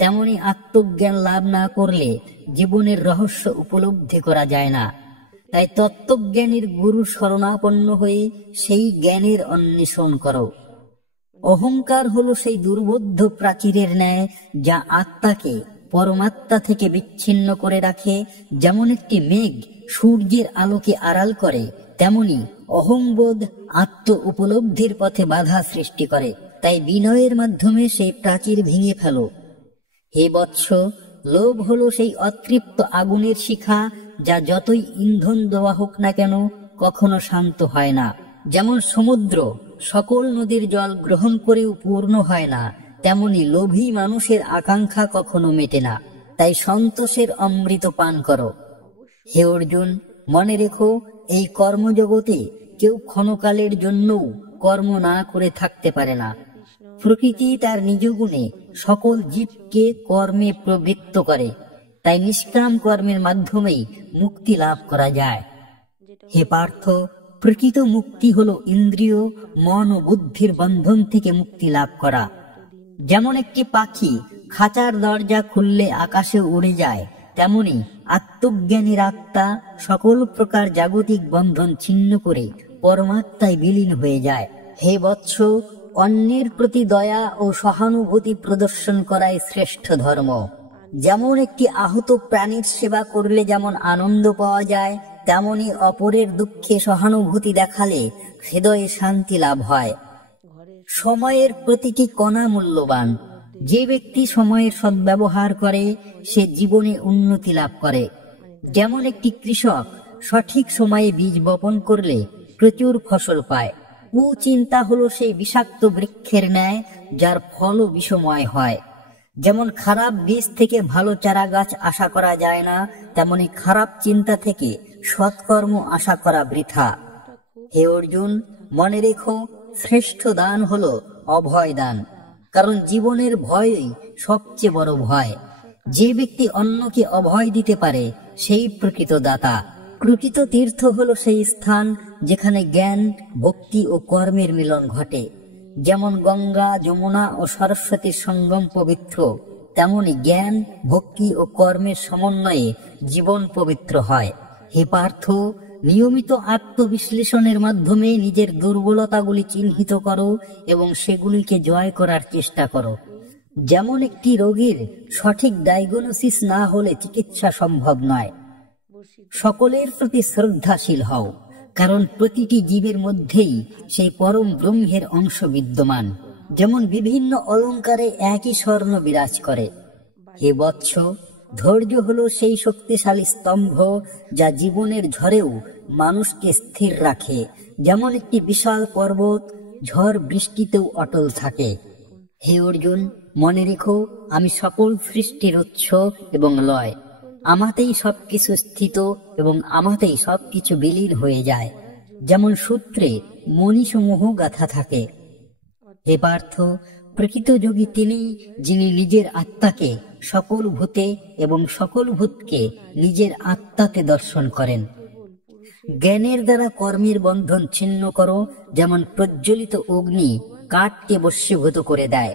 তেমনি আত্মজ্ঞান লাভ না করলে জীবনের রহস্য উপলব্ধি করা যায় না। তাই তত্ত্বজ্ঞানীর গুরু শরণাপন্ন হয়ে সেই জ্ঞানের অন্বেষণ করো। অহংকার হলো সেই দুর্বোধ্য প্রাচীরের ন্যায়, যা আত্মাকে পরমাত্মা থেকে বিচ্ছিন্ন করে রাখে। যেমন একটি মেঘ সূর্যের আলোকে আড়াল করে, তেমনি অহংবোধ আত্ম উপলব্ধির পথে বাধা সৃষ্টি করে। তাই বিনয়ের মাধ্যমে সেই প্রাচীর ভেঙে ফেলো। হে বৎস, লোভ হলো সেই অতৃপ্ত আগুনের শিখা, যা যতই ইন্ধন দেওয়া হোক না কেন কখনো শান্ত হয় না। যেমন সমুদ্র সকল নদীর জল গ্রহণ করেও পূর্ণ হয় না, তেমনি লোভী মানুষের আকাঙ্ক্ষা কখনো মেটে না। তাই সন্তোষের অমৃত পান করো। হে অর্জুন, মনে রেখো, এই কর্মজগতে কেউ ক্ষণকালের জন্যও কর্ম না করে থাকতে পারে না। প্রকৃতি তার নিজ গুণে সকল জীবকে কর্মে প্রবৃত্ত করে, তাই নিষ্কাম কর্মের মাধ্যমেই মুক্তি লাভ করা যায়। হে পার্থ, প্রকৃত মুক্তি হলো ইন্দ্রিয়, মন ও বুদ্ধির বন্ধন থেকে মুক্তি লাভ করা। যেমন একটি পাখি খাঁচার দরজা খুললে আকাশে উড়ে যায়, তেমনি আত্মজ্ঞানীর আত্মা সকল প্রকার জাগতিক বন্ধন ছিন্ন করে পরমাত্মায় বিলীন হয়ে যায়। হে বৎস, অন্যের প্রতি দয়া ও সহানুভূতি প্রদর্শন করাই শ্রেষ্ঠ ধর্ম। যেমন একটি আহত প্রাণীর সেবা করলে যেমন আনন্দ পাওয়া যায়, তেমনি অপরের দুঃখে সহানুভূতি দেখালে হৃদয়ে শান্তি লাভ হয়। সময়ের প্রতিটি কণা মূল্যবান। যে ব্যক্তি সময়ের সদ্ব্যবহার করে সে জীবনে উন্নতি লাভ করে। যেমন একটি কৃষক সঠিক সময়ে বীজ বপন করলে প্রচুর ফসল পায়। কুচিন্তা হলো সেই বিষাক্ত বৃক্ষের ন্যায়, যার ফলও বিষময় হয়। যেমন খারাপ বীজ থেকে ভালো চারা গাছ আশা করা যায় না, তেমনি খারাপ চিন্তা থেকে সৎকর্ম আশা করা বৃথা। হে অর্জুন, মনে রেখো, শ্রেষ্ঠ দান হলো অভয় দান, কারণ জীবনের ভয়ই সবচেয়ে বড় ভয়। যে ব্যক্তি অন্যকে অভয় দিতে পারে সেই প্রকৃত দাতা। প্রকৃত তীর্থ হলো সেই স্থান যেখানে জ্ঞান, ভক্তি ও কর্মের মিলন ঘটে। যেমন গঙ্গা, যমুনা ও সরস্বতীর সঙ্গম পবিত্র, তেমনি জ্ঞান, ভক্তি ও কর্মের সমন্বয়ে জীবন পবিত্র হয়। হে পার্থ, নিয়মিত আত্মবিশ্লেষণের মাধ্যমে নিজের দুর্বলতাগুলি চিহ্নিত করো এবং সেগুলিকে জয় করার চেষ্টা করো। যেমন একটি রোগীর সঠিক ডায়াগনোসিস না হলে চিকিৎসা সম্ভব নয়। সকলের প্রতি শ্রদ্ধাশীল হও, কারণ প্রতিটি জীবের মধ্যেই সেই পরম ব্রহ্মের অংশ বিদ্যমান। যেমন বিভিন্ন অলঙ্কারে একই স্বর্ণ বিরাজ করে। হে বৎস, ধৈর্য হলো সেই শক্তিশালী স্তম্ভ যা জীবনের ঝড়েও মানুষকে স্থির রাখে। যেমন একটি বিশাল পর্বত ঝড় বৃষ্টিতেও অটল থাকে। হে অর্জুন, মনে রেখো, আমি সকল সৃষ্টির উৎস এবং লয়। আমাতেই সবকিছু স্থিত এবং আমাতেই সবকিছু বিলীন হয়ে যায়। যেমন সূত্রে মণিসমূহ গাঁথা থাকে। হে পার্থ, প্রকৃত যোগী তিনি, যিনি নিজের আত্মাকে সকল ভূতে এবং সকল ভূতকে নিজের আত্মাতে দর্শন করেন। জ্ঞানের দ্বারা কর্মের বন্ধন ছিন্ন করো, যেমন প্রজ্বলিত অগ্নি কাঠকে বশীভূত করে দেয়।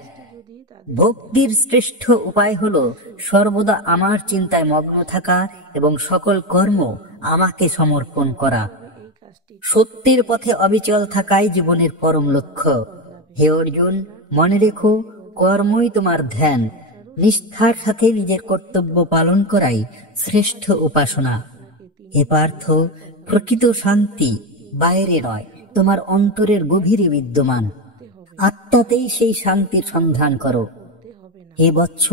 ভক্তির শ্রেষ্ঠ উপায় হলো সর্বদা আমার চিন্তায় মগ্ন থাকা এবং সকল কর্ম আমাকে সমর্পণ করা। সত্যের পথে অবিচল থাকাই জীবনের পরম লক্ষ্য। হে অর্জুন, মনে রেখো, কর্মই তোমার ধ্যান। নিষ্ঠার সাথে নিজের কর্তব্য পালন করাই শ্রেষ্ঠ উপাসনা। হে পার্থ, প্রকৃত শান্তি বাইরে নয়, তোমার অন্তরের গভীরে বিদ্যমান। আত্মাতেই সেই শান্তির সন্ধান করো। হে বৎস,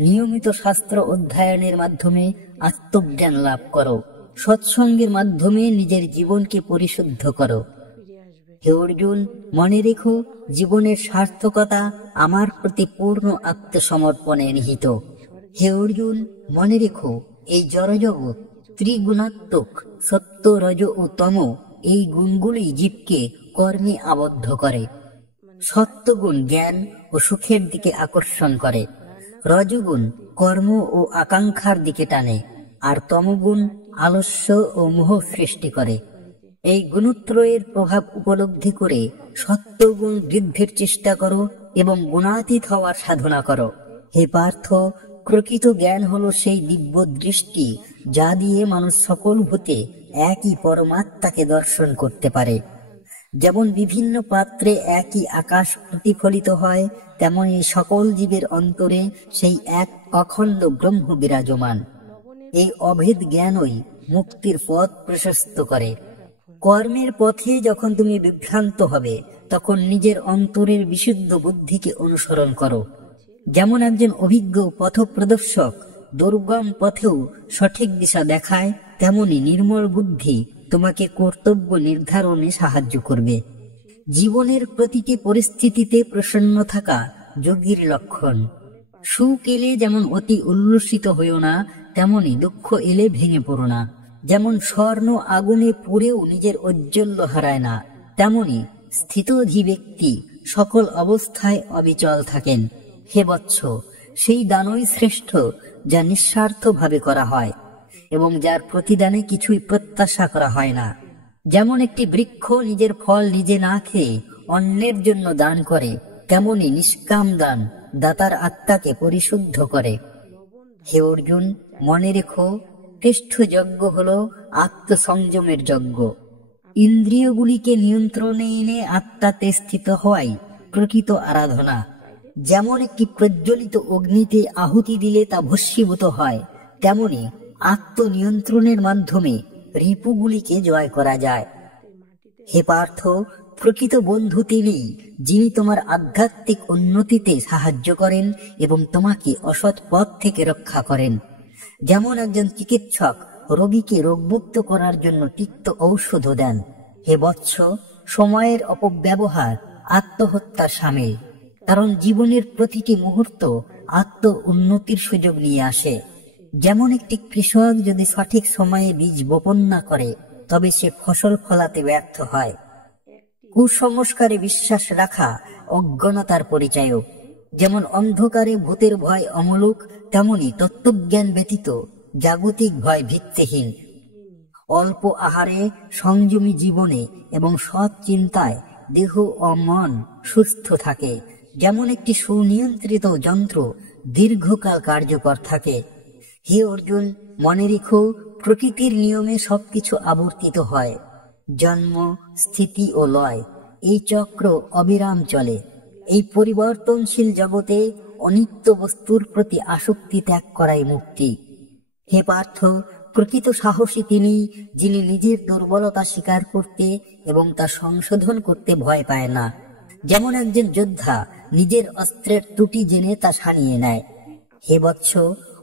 নিয়মিত শাস্ত্র অধ্যয়নের মাধ্যমে আত্মজ্ঞান লাভ করো। সৎসঙ্গের মাধ্যমে নিজের জীবনকে পরিশুদ্ধ করো। হে অর্জুন, মনে রেখো, জীবনের সার্থকতা আমার প্রতি পূর্ণ আত্মসমর্পণে নিহিত। হে অর্জুন, মনে রেখো, এই জড়জগৎ ত্রিগুণাত্মক, সত্য, রজ ও তম, এই গুণগুলি জীবকে কর্মে আবদ্ধ করে। সত্যগুণ জ্ঞান ও সুখের দিকে আকর্ষণ করে, রজগুণ কর্ম ও আকাঙ্ক্ষার দিকে টানে, আর তমগুণ আলস্য ও মোহ সৃষ্টি করে। এই গুণত্রয়ের প্রভাব উপলব্ধি করে সত্যগুণ বৃদ্ধির চেষ্টা করো এবং গুণাতীত হওয়ার সাধনা করো। হে পার্থ, প্রকৃত জ্ঞান হলো সেই দিব্য দৃষ্টি যা দিয়ে মানুষ সকল ভূতে একই পরমাত্মাকে দর্শন করতে পারে। যেমন বিভিন্ন পাত্রে একই আকাশ প্রতিফলিত হয়, তেমনি সকল জীবের অন্তরে সেই এক অখণ্ড ব্রহ্ম বিরাজমান। এই অভেদ জ্ঞানই মুক্তির পথ প্রশস্ত করে। কর্মের পথে যখন তুমি বিভ্রান্ত হবে, তখন নিজের অন্তরের বিশুদ্ধ বুদ্ধিকে অনুসরণ করো। যেমন একজন অভিজ্ঞ পথপ্রদর্শক দুর্গম পথেও সঠিক দিশা দেখায়, তেমনি নির্মল বুদ্ধি তোমাকে কর্তব্য নির্ধারণে সাহায্য করবে। জীবনের প্রতিটি পরিস্থিতিতে প্রসন্ন থাকা যোগীর লক্ষণ। সুখ এলে যেমন অতি উল্লসিত হইও না, তেমনি দুঃখ এলে ভেঙে পড়ো না। যেমন স্বর্ণ আগুনে পুড়েও নিজের ঔজ্জ্বল্য হারায় না, তেমনি স্থিতধী ব্যক্তি সকল অবস্থায় অবিচল থাকেন। হে বৎস, সেই দানই শ্রেষ্ঠ যা নিঃস্বার্থ ভাবে করা হয় এবং যার প্রতিদানে কিছুই প্রত্যাশা করা হয় না। যেমন একটি বৃক্ষ নিজের ফল নিজে না খেয়ে অন্যের জন্য দান করে, তেমনি নিষ্কাম দান দাতার আত্মাকে পরিশুদ্ধ করে। হে অর্জুন, মনে রেখো, শ্রেষ্ঠ যজ্ঞ হলো আত্মসংযমের যজ্ঞ। ইন্দ্রিয়গুলিকে নিয়ন্ত্রণে এনে আত্মাতে স্থিত হওয়াই প্রকৃত আরাধনা। যেমন একটি প্রজ্বলিত অগ্নিতে আহুতি দিলে তা ভস্মীভূত হয়, তেমনি আত্মনিয়ন্ত্রণের মাধ্যমে রিপুগুলিকে জয় করা যায়। হে পার্থ, প্রকৃত বন্ধু তিনি, যিনি তোমার আধ্যাত্মিক উন্নতিতে সাহায্য করেন এবং তোমাকে অসৎ পথ থেকে রক্ষা করেন। যেমন একজন চিকিৎসক রোগীকে রোগমুক্ত করার জন্য তিক্ত ঔষধ দেন। হে বৎস, সময়ের অপব্যবহার আত্মহত্যার শামিল, কারণ জীবনের প্রতিটি মুহূর্ত আত্ম উন্নতির সুযোগ নিয়ে আসে। যেমন একটি কৃষক যদি সঠিক সময়ে বীজ বপন না করে, তবে সে ফসল ফলাতে ব্যর্থ হয়। কুসংস্কারে বিশ্বাস রাখা অজ্ঞানতার পরিচায়ক। যেমন অন্ধকারে ভূতের ভয় অমূলক, তেমনি তত্ত্বজ্ঞান ব্যতীত জাগতিক ভয় ভিত্তিহীন। অল্প আহারে, সংযমী জীবনে এবং সৎ চিন্তায় দেহ ও মন সুস্থ থাকে। যেমন একটি সুনিয়ন্ত্রিত যন্ত্র দীর্ঘকাল কার্যকর থাকে। হে অর্জুন, মনে রেখো, প্রকৃতির নিয়মে সবকিছু আবর্তিত হয়। জন্ম, স্থিতি ও লয়, এই চক্র অবিরাম চলে। এই পরিবর্তনশীল জগতে অনিত্য বস্তুর প্রতি আসক্তি ত্যাগ করাই মুক্তি। হে পার্থ, প্রকৃত সাহসী তিনি, যিনি নিজের দুর্বলতা স্বীকার করতে এবং তা সংশোধন করতে ভয় পায় না। যেমন একজন যোদ্ধা নিজের অস্ত্রের ত্রুটি জেনে তা সানিয়ে নেয়। হে বৎস,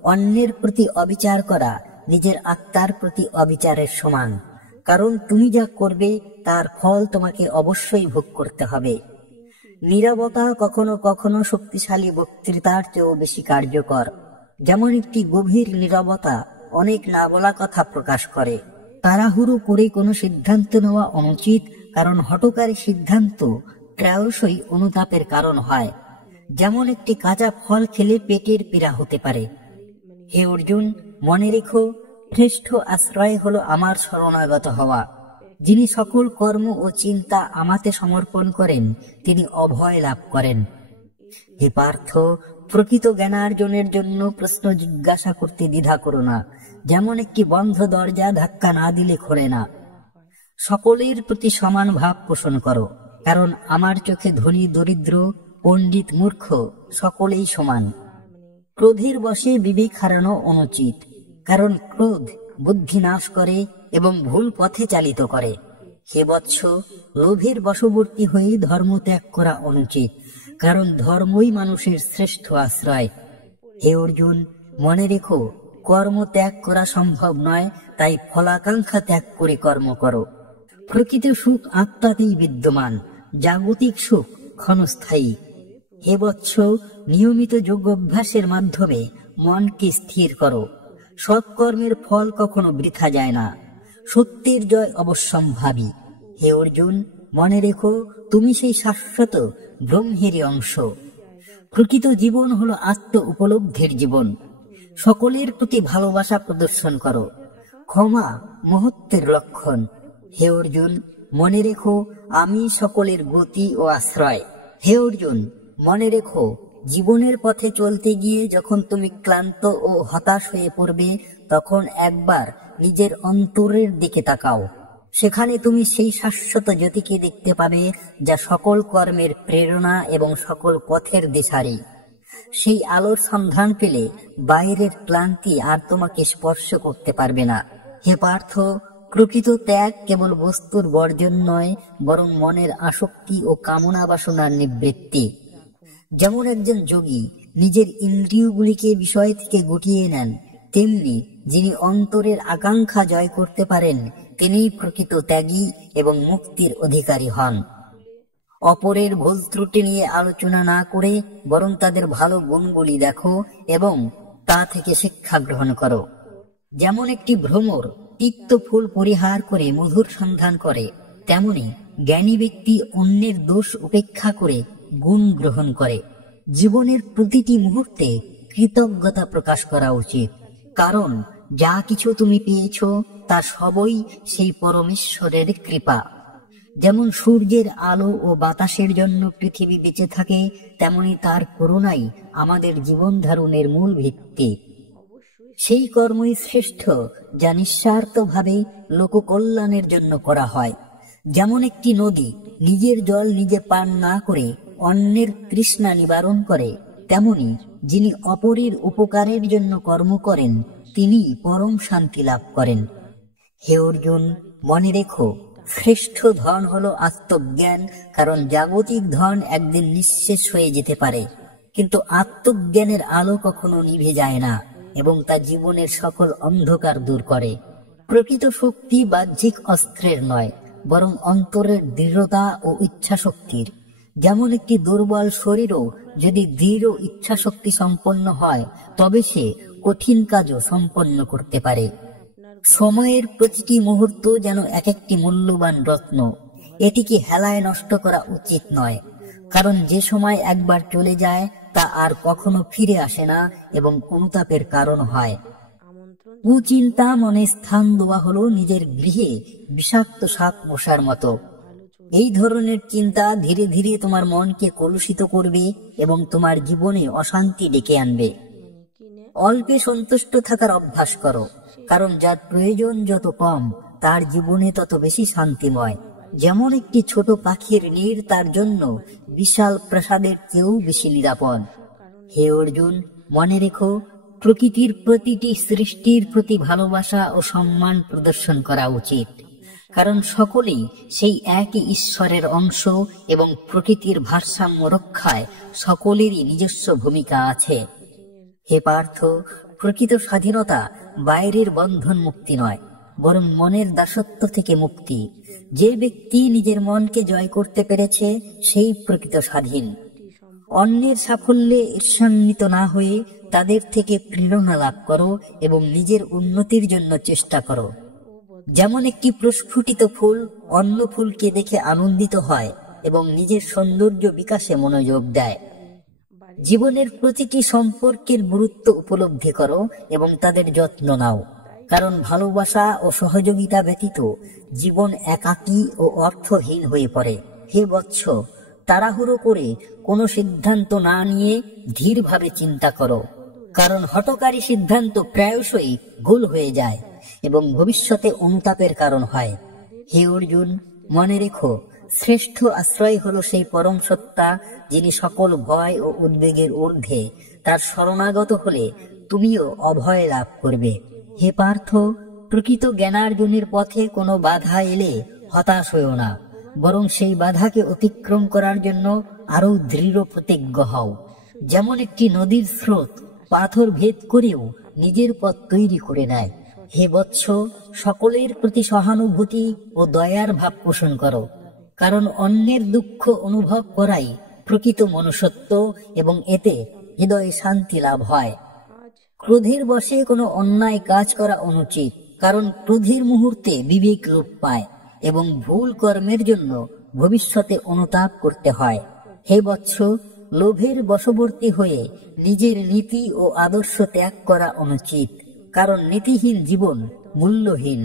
অন্যের প্রতি অবিচার করা নিজের আত্মার প্রতি অবিচারের সমান, কারণ তুমি যা করবে তার ফল তোমাকে অবশ্যই ভোগ করতে হবে। নীরবতা কখনো কখনো শক্তিশালী বক্তৃতার চেয়েও বেশি কার্যকর। যেমন একটি গভীর নীরবতা অনেক না বলা কথা প্রকাশ করে। তাড়াহুড়ো করে কোনো সিদ্ধান্ত নেওয়া অনুচিত, কারণ হঠকারী সিদ্ধান্ত প্রায়শই অনুতাপের কারণ হয়। যেমন একটি কাঁচা ফল খেলে পেটের পীড়া হতে পারে। হে অর্জুন, মনে রেখো, শ্রেষ্ঠ আশ্রয় হলো আমার শরণাগত হওয়া। যিনি সকল কর্ম ও চিন্তা আমাতে সমর্পণ করেন তিনি অভয় লাভ করেন। হে পার্থ, প্রকৃত জ্ঞানার্জনের জন্য প্রশ্ন জিজ্ঞাসা করতে দ্বিধা করো না। যেমন একটি বন্ধ দরজা ধাক্কা না দিলে খোলে না। সকলের প্রতি সমান ভাব পোষণ করো, কারণ আমার চোখে ধনী দরিদ্র, পণ্ডিত মূর্খ সকলেই সমান। ক্রোধের বশে বিবেক হারানো অনুচিত, কারণ ক্রোধ বুদ্ধি নাশ করে এবং ভুল পথে চালিত করে। হে বৎস, লোভের বশবর্তী হয়ে ধর্ম ত্যাগ করা অনুচিত, কারণ ধর্মই মানুষের শ্রেষ্ঠ আশ্রয়। হে অর্জুন, মনে রেখো, কর্ম ত্যাগ করা সম্ভব নয়, তাই ফলাকাঙ্ক্ষা ত্যাগ করে কর্ম করো। প্রকৃত সুখ আত্মাতেই বিদ্যমান, জাগতিক সুখ ক্ষণস্থায়ী। হে বৎস, নিয়মিত যোগ অভ্যাসের মাধ্যমে মনকে স্থির করো। সৎকর্মের ফল কখনো বৃথা যায় না। সত্যের জয় অবশ্যম্ভাবী। হে অর্জুন, মনে রেখো, তুমি সেই শাশ্বত ব্রহ্মেরই অংশ। প্রকৃত জীবন হলো আত্ম উপলব্ধির জীবন। সকলের প্রতি ভালোবাসা প্রদর্শন করো। ক্ষমা মহত্বের লক্ষণ। হে অর্জুন, মনে রেখো, আমি সকলের গতি ও আশ্রয়। হে অর্জুন, মনে রেখো, জীবনের পথে চলতে গিয়ে যখন তুমি ক্লান্ত ও হতাশ হয়ে পড়বে, তখন একবার নিজের অন্তরের দিকে তাকাও। সেখানে তুমি সেই শাশ্বত জ্যোতিকে দেখতে পাবে, যা সকল কর্মের প্রেরণা এবং সকল পথের দিশারি। সেই আলোর সন্ধান পেলে বাইরের ক্লান্তি আর তোমাকে স্পর্শ করতে পারবে না। হে পার্থ, প্রকৃত ত্যাগ কেবল বস্তুর বর্জন নয়, বরং মনের আসক্তি ও কামনা বাসনার নিবৃত্তি। যেমন একজন যোগী নিজের ইন্দ্রিয়গুলিকে বিষয় থেকে গুটিয়ে নেন, তেমনি যিনি অন্তরের আকাঙ্ক্ষা জয় করতে পারেন তিনিই প্রকৃত ত্যাগী এবং মুক্তির অধিকারী হন। অপরের ভুল ত্রুটি নিয়ে আলোচনা না করে বরং তাদের ভালো গুণগুলি দেখো এবং তা থেকে শিক্ষা গ্রহণ করো। যেমন একটি ভ্রমর তিক্ত ফুল পরিহার করে মধুর সন্ধান করে, তেমনি জ্ঞানী ব্যক্তি অন্যের দোষ উপেক্ষা করে গুণ গ্রহণ করে। জীবনের প্রতিটি মুহূর্তে কৃতজ্ঞতা প্রকাশ করা উচিত, কারণ যা কিছু তুমি পেয়েছ তা সবই সেই পরমেশ্বরের কৃপা। যেমন সূর্যের আলো ও বাতাসের জন্য পৃথিবী বেঁচে থাকে, তেমনি তার করুণাই আমাদের জীবন ধারণের মূল ভিত্তি। সেই কর্মই শ্রেষ্ঠ যা নিঃস্বার্থভাবে লোককল্যাণের জন্য করা হয়। যেমন একটি নদী নিজের জল নিজে পান না করে অন্যের তৃষ্ণা নিবারণ করে, তেমনি যিনি অপরের উপকারের জন্য কর্ম করেন তিনি পরম শান্তি লাভ করেন। হে অর্জুন, মনে রেখো, শ্রেষ্ঠ ধন হলো আত্মজ্ঞান, কারণ জাগতিক ধন একদিন নিঃশেষ হয়ে যেতে পারে, কিন্তু আত্মজ্ঞানের আলো কখনো নিভে যায় না এবং তা জীবনের সকল অন্ধকার দূর করে। প্রকৃত শক্তি বাহ্যিক অস্ত্রের নয়, বরং অন্তরের দৃঢ়তা ও ইচ্ছা শক্তির। যেমন একটি দুর্বল শরীরও যদি দৃঢ় ইচ্ছা শক্তি সম্পন্ন হয়, তবে সে কঠিন কাজও সম্পন্ন করতে পারে। সময়ের প্রতিটি মুহূর্ত যেন এক একটি মূল্যবান রত্ন, এটিকে হেলায় নষ্ট করা উচিত নয়, কারণ যে সময় একবার চলে যায় তা আর কখনো ফিরে আসে না এবং অনুতাপের কারণ হয়। কুচিন্তা মনে স্থান দেওয়া হলো নিজের গৃহে বিষাক্ত সাপ মশার মতো। এই ধরনের চিন্তা ধীরে ধীরে তোমার মনকে কলুষিত করবে এবং তোমার জীবনে অশান্তি ডেকে আনবে। অল্পে সন্তুষ্ট থাকার অভ্যাস করো, কারণ যার প্রয়োজন যত কম তার জীবনে তত বেশি শান্তিময়। যেমন একটি ছোট পাখির নীড় তার জন্য বিশাল প্রাসাদের চেয়েও বেশি নিরাপদ। হে অর্জুন, মনে রেখো, প্রকৃতির প্রতিটি সৃষ্টির প্রতি ভালোবাসা ও সম্মান প্রদর্শন করা উচিত, কারণ সকলেই সেই একই ঈশ্বরের অংশ এবং প্রকৃতির ভারসাম্য রক্ষায় সকলেরই নিজস্ব ভূমিকা আছে। হে পার্থ, প্রকৃত স্বাধীনতা বাইরের বন্ধন মুক্তি নয়, বরং মনের দাসত্ব থেকে মুক্তি। যে ব্যক্তি নিজের মনকে জয় করতে পেরেছে সেই প্রকৃত স্বাধীন। অন্যের সাফল্যে ঈর্ষান্বিত না হয়ে তাদের থেকে প্রেরণা লাভ করো এবং নিজের উন্নতির জন্য চেষ্টা করো। যেমন একটি প্রস্ফুটিত ফুল অন্য ফুলকে দেখে আনন্দিত হয় এবং নিজের সৌন্দর্য বিকাশে মনোযোগ দেয়। জীবনের প্রতিটি সম্পর্কের গুরুত্ব উপলব্ধি করো এবং তাদের যত্ন নাও, কারণ ভালোবাসা ও সহযোগিতা ব্যতীত জীবন একাকী ও অর্থহীন হয়ে পড়ে। হে বৎস, তাড়াহুড়ো করে কোনো সিদ্ধান্ত না নিয়ে ধীরভাবে চিন্তা করো, কারণ হঠকারী সিদ্ধান্ত প্রায়শই ভুল হয়ে যায় এবং ভবিষ্যতে অনুতাপের কারণ হয়। হে অর্জুন, মনে রেখো, শ্রেষ্ঠ আশ্রয় হলো সেই পরম সত্তা, যিনি সকল ভয় ও উদ্বেগের ঊর্ধ্বে। তার শরণাগত হলে তুমিও অভয় লাভ করবে। হে পার্থ, প্রকৃত জ্ঞানার্জনের পথে কোনো বাধা এলে হতাশ হও না, বরং সেই বাধাকে অতিক্রম করার জন্য আরো দৃঢ় প্রতিজ্ঞ হও। যেমন একটি নদীর স্রোত পাথর ভেদ করেও নিজের পথ তৈরি করে নেয়। হে বৎস, সকলের প্রতি সহানুভূতি ও দয়ার ভাব পোষণ করো, কারণ অন্যের দুঃখ অনুভব করাই প্রকৃত মনুষ্যত্ব এবং এতে হৃদয়ে শান্তি লাভ হয়। ক্রোধের বশে কোনো অন্যায় কাজ করা অনুচিত, কারণ ক্রোধের মুহূর্তে বিবেক লোপ পায় এবং ভুল কর্মের জন্য ভবিষ্যতে অনুতাপ করতে হয়। হে বৎস, লোভের বশবর্তী হয়ে নিজের নীতি ও আদর্শ ত্যাগ করা অনুচিত, কারণ নীতিহীন জীবন মূল্যহীন।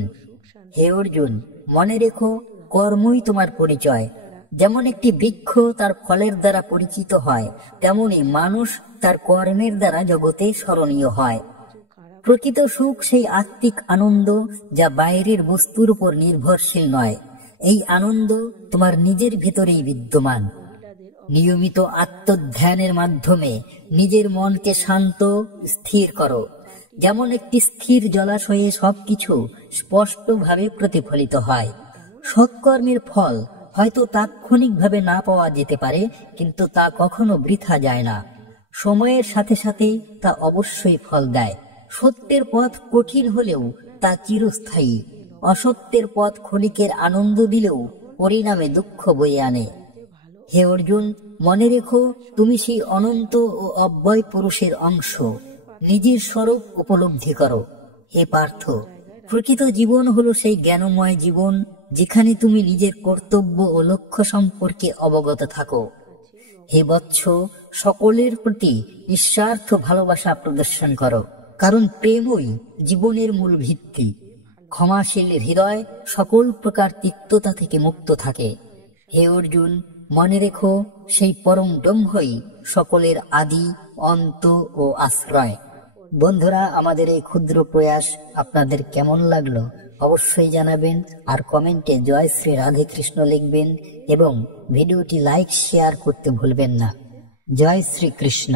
হে অর্জুন, মনে রেখো, কর্মই তোমার পরিচয়। যেমন একটি বৃক্ষ তার ফলের দ্বারা পরিচিত হয়, তেমনি মানুষ তার কর্মের দ্বারা জগতে স্মরণীয় হয়। প্রকৃত সুখ সেই আত্মিক আনন্দ যা বাইরের বস্তুর উপর নির্ভরশীল নয়। এই আনন্দ তোমার নিজের ভেতরেই বিদ্যমান। নিয়মিত আত্মধ্যানের মাধ্যমে নিজের মনকে শান্ত স্থির করো। যেমন একটি স্থির জলাশয়ে সবকিছু স্পষ্টভাবে প্রতিফলিত হয়। সৎকর্মের ফল হয়তো তাৎক্ষণিকভাবে না পাওয়া যেতে পারে, কিন্তু তা কখনো বৃথা যায় না। সময়ের সাথে সাথে তা অবশ্যই ফল দেয়। সত্যের পথ কঠিন হলেও তা চিরস্থায়ী। অসত্যের পথ ক্ষণিকের আনন্দ দিলেও পরিণামে দুঃখ বয়ে আনে। হে অর্জুন, মনে রেখো, তুমি সেই অনন্ত ও অব্যয় পুরুষের অংশ। নিজের স্বরূপ উপলব্ধি করো। হে পার্থ, প্রকৃত জীবন হলো সেই জ্ঞানময় জীবন যেখানে তুমি নিজের কর্তব্য ও লক্ষ্য সম্পর্কে অবগত থাকো। হে বৎস, সকলের প্রতি নিঃস্বার্থ ভালোবাসা প্রদর্শন করো, কারণ প্রেমই জীবনের মূল ভিত্তি। ক্ষমাশীল হৃদয় সকল প্রকার তিক্ততা থেকে মুক্ত থাকে। হে অর্জুন, মনে রেখো, সেই পরম ব্রহ্মই সকলের আদি, অন্ত ও আশ্রয়। বন্ধুরা, আমাদের এই ক্ষুদ্র প্রয়াস আপনাদের কেমন লাগলো অবশ্যই জানাবেন, আর কমেন্টে জয় শ্রী রাধে কৃষ্ণ লিখবেন এবং ভিডিওটি লাইক শেয়ার করতে ভুলবেন না। জয় শ্রী কৃষ্ণ।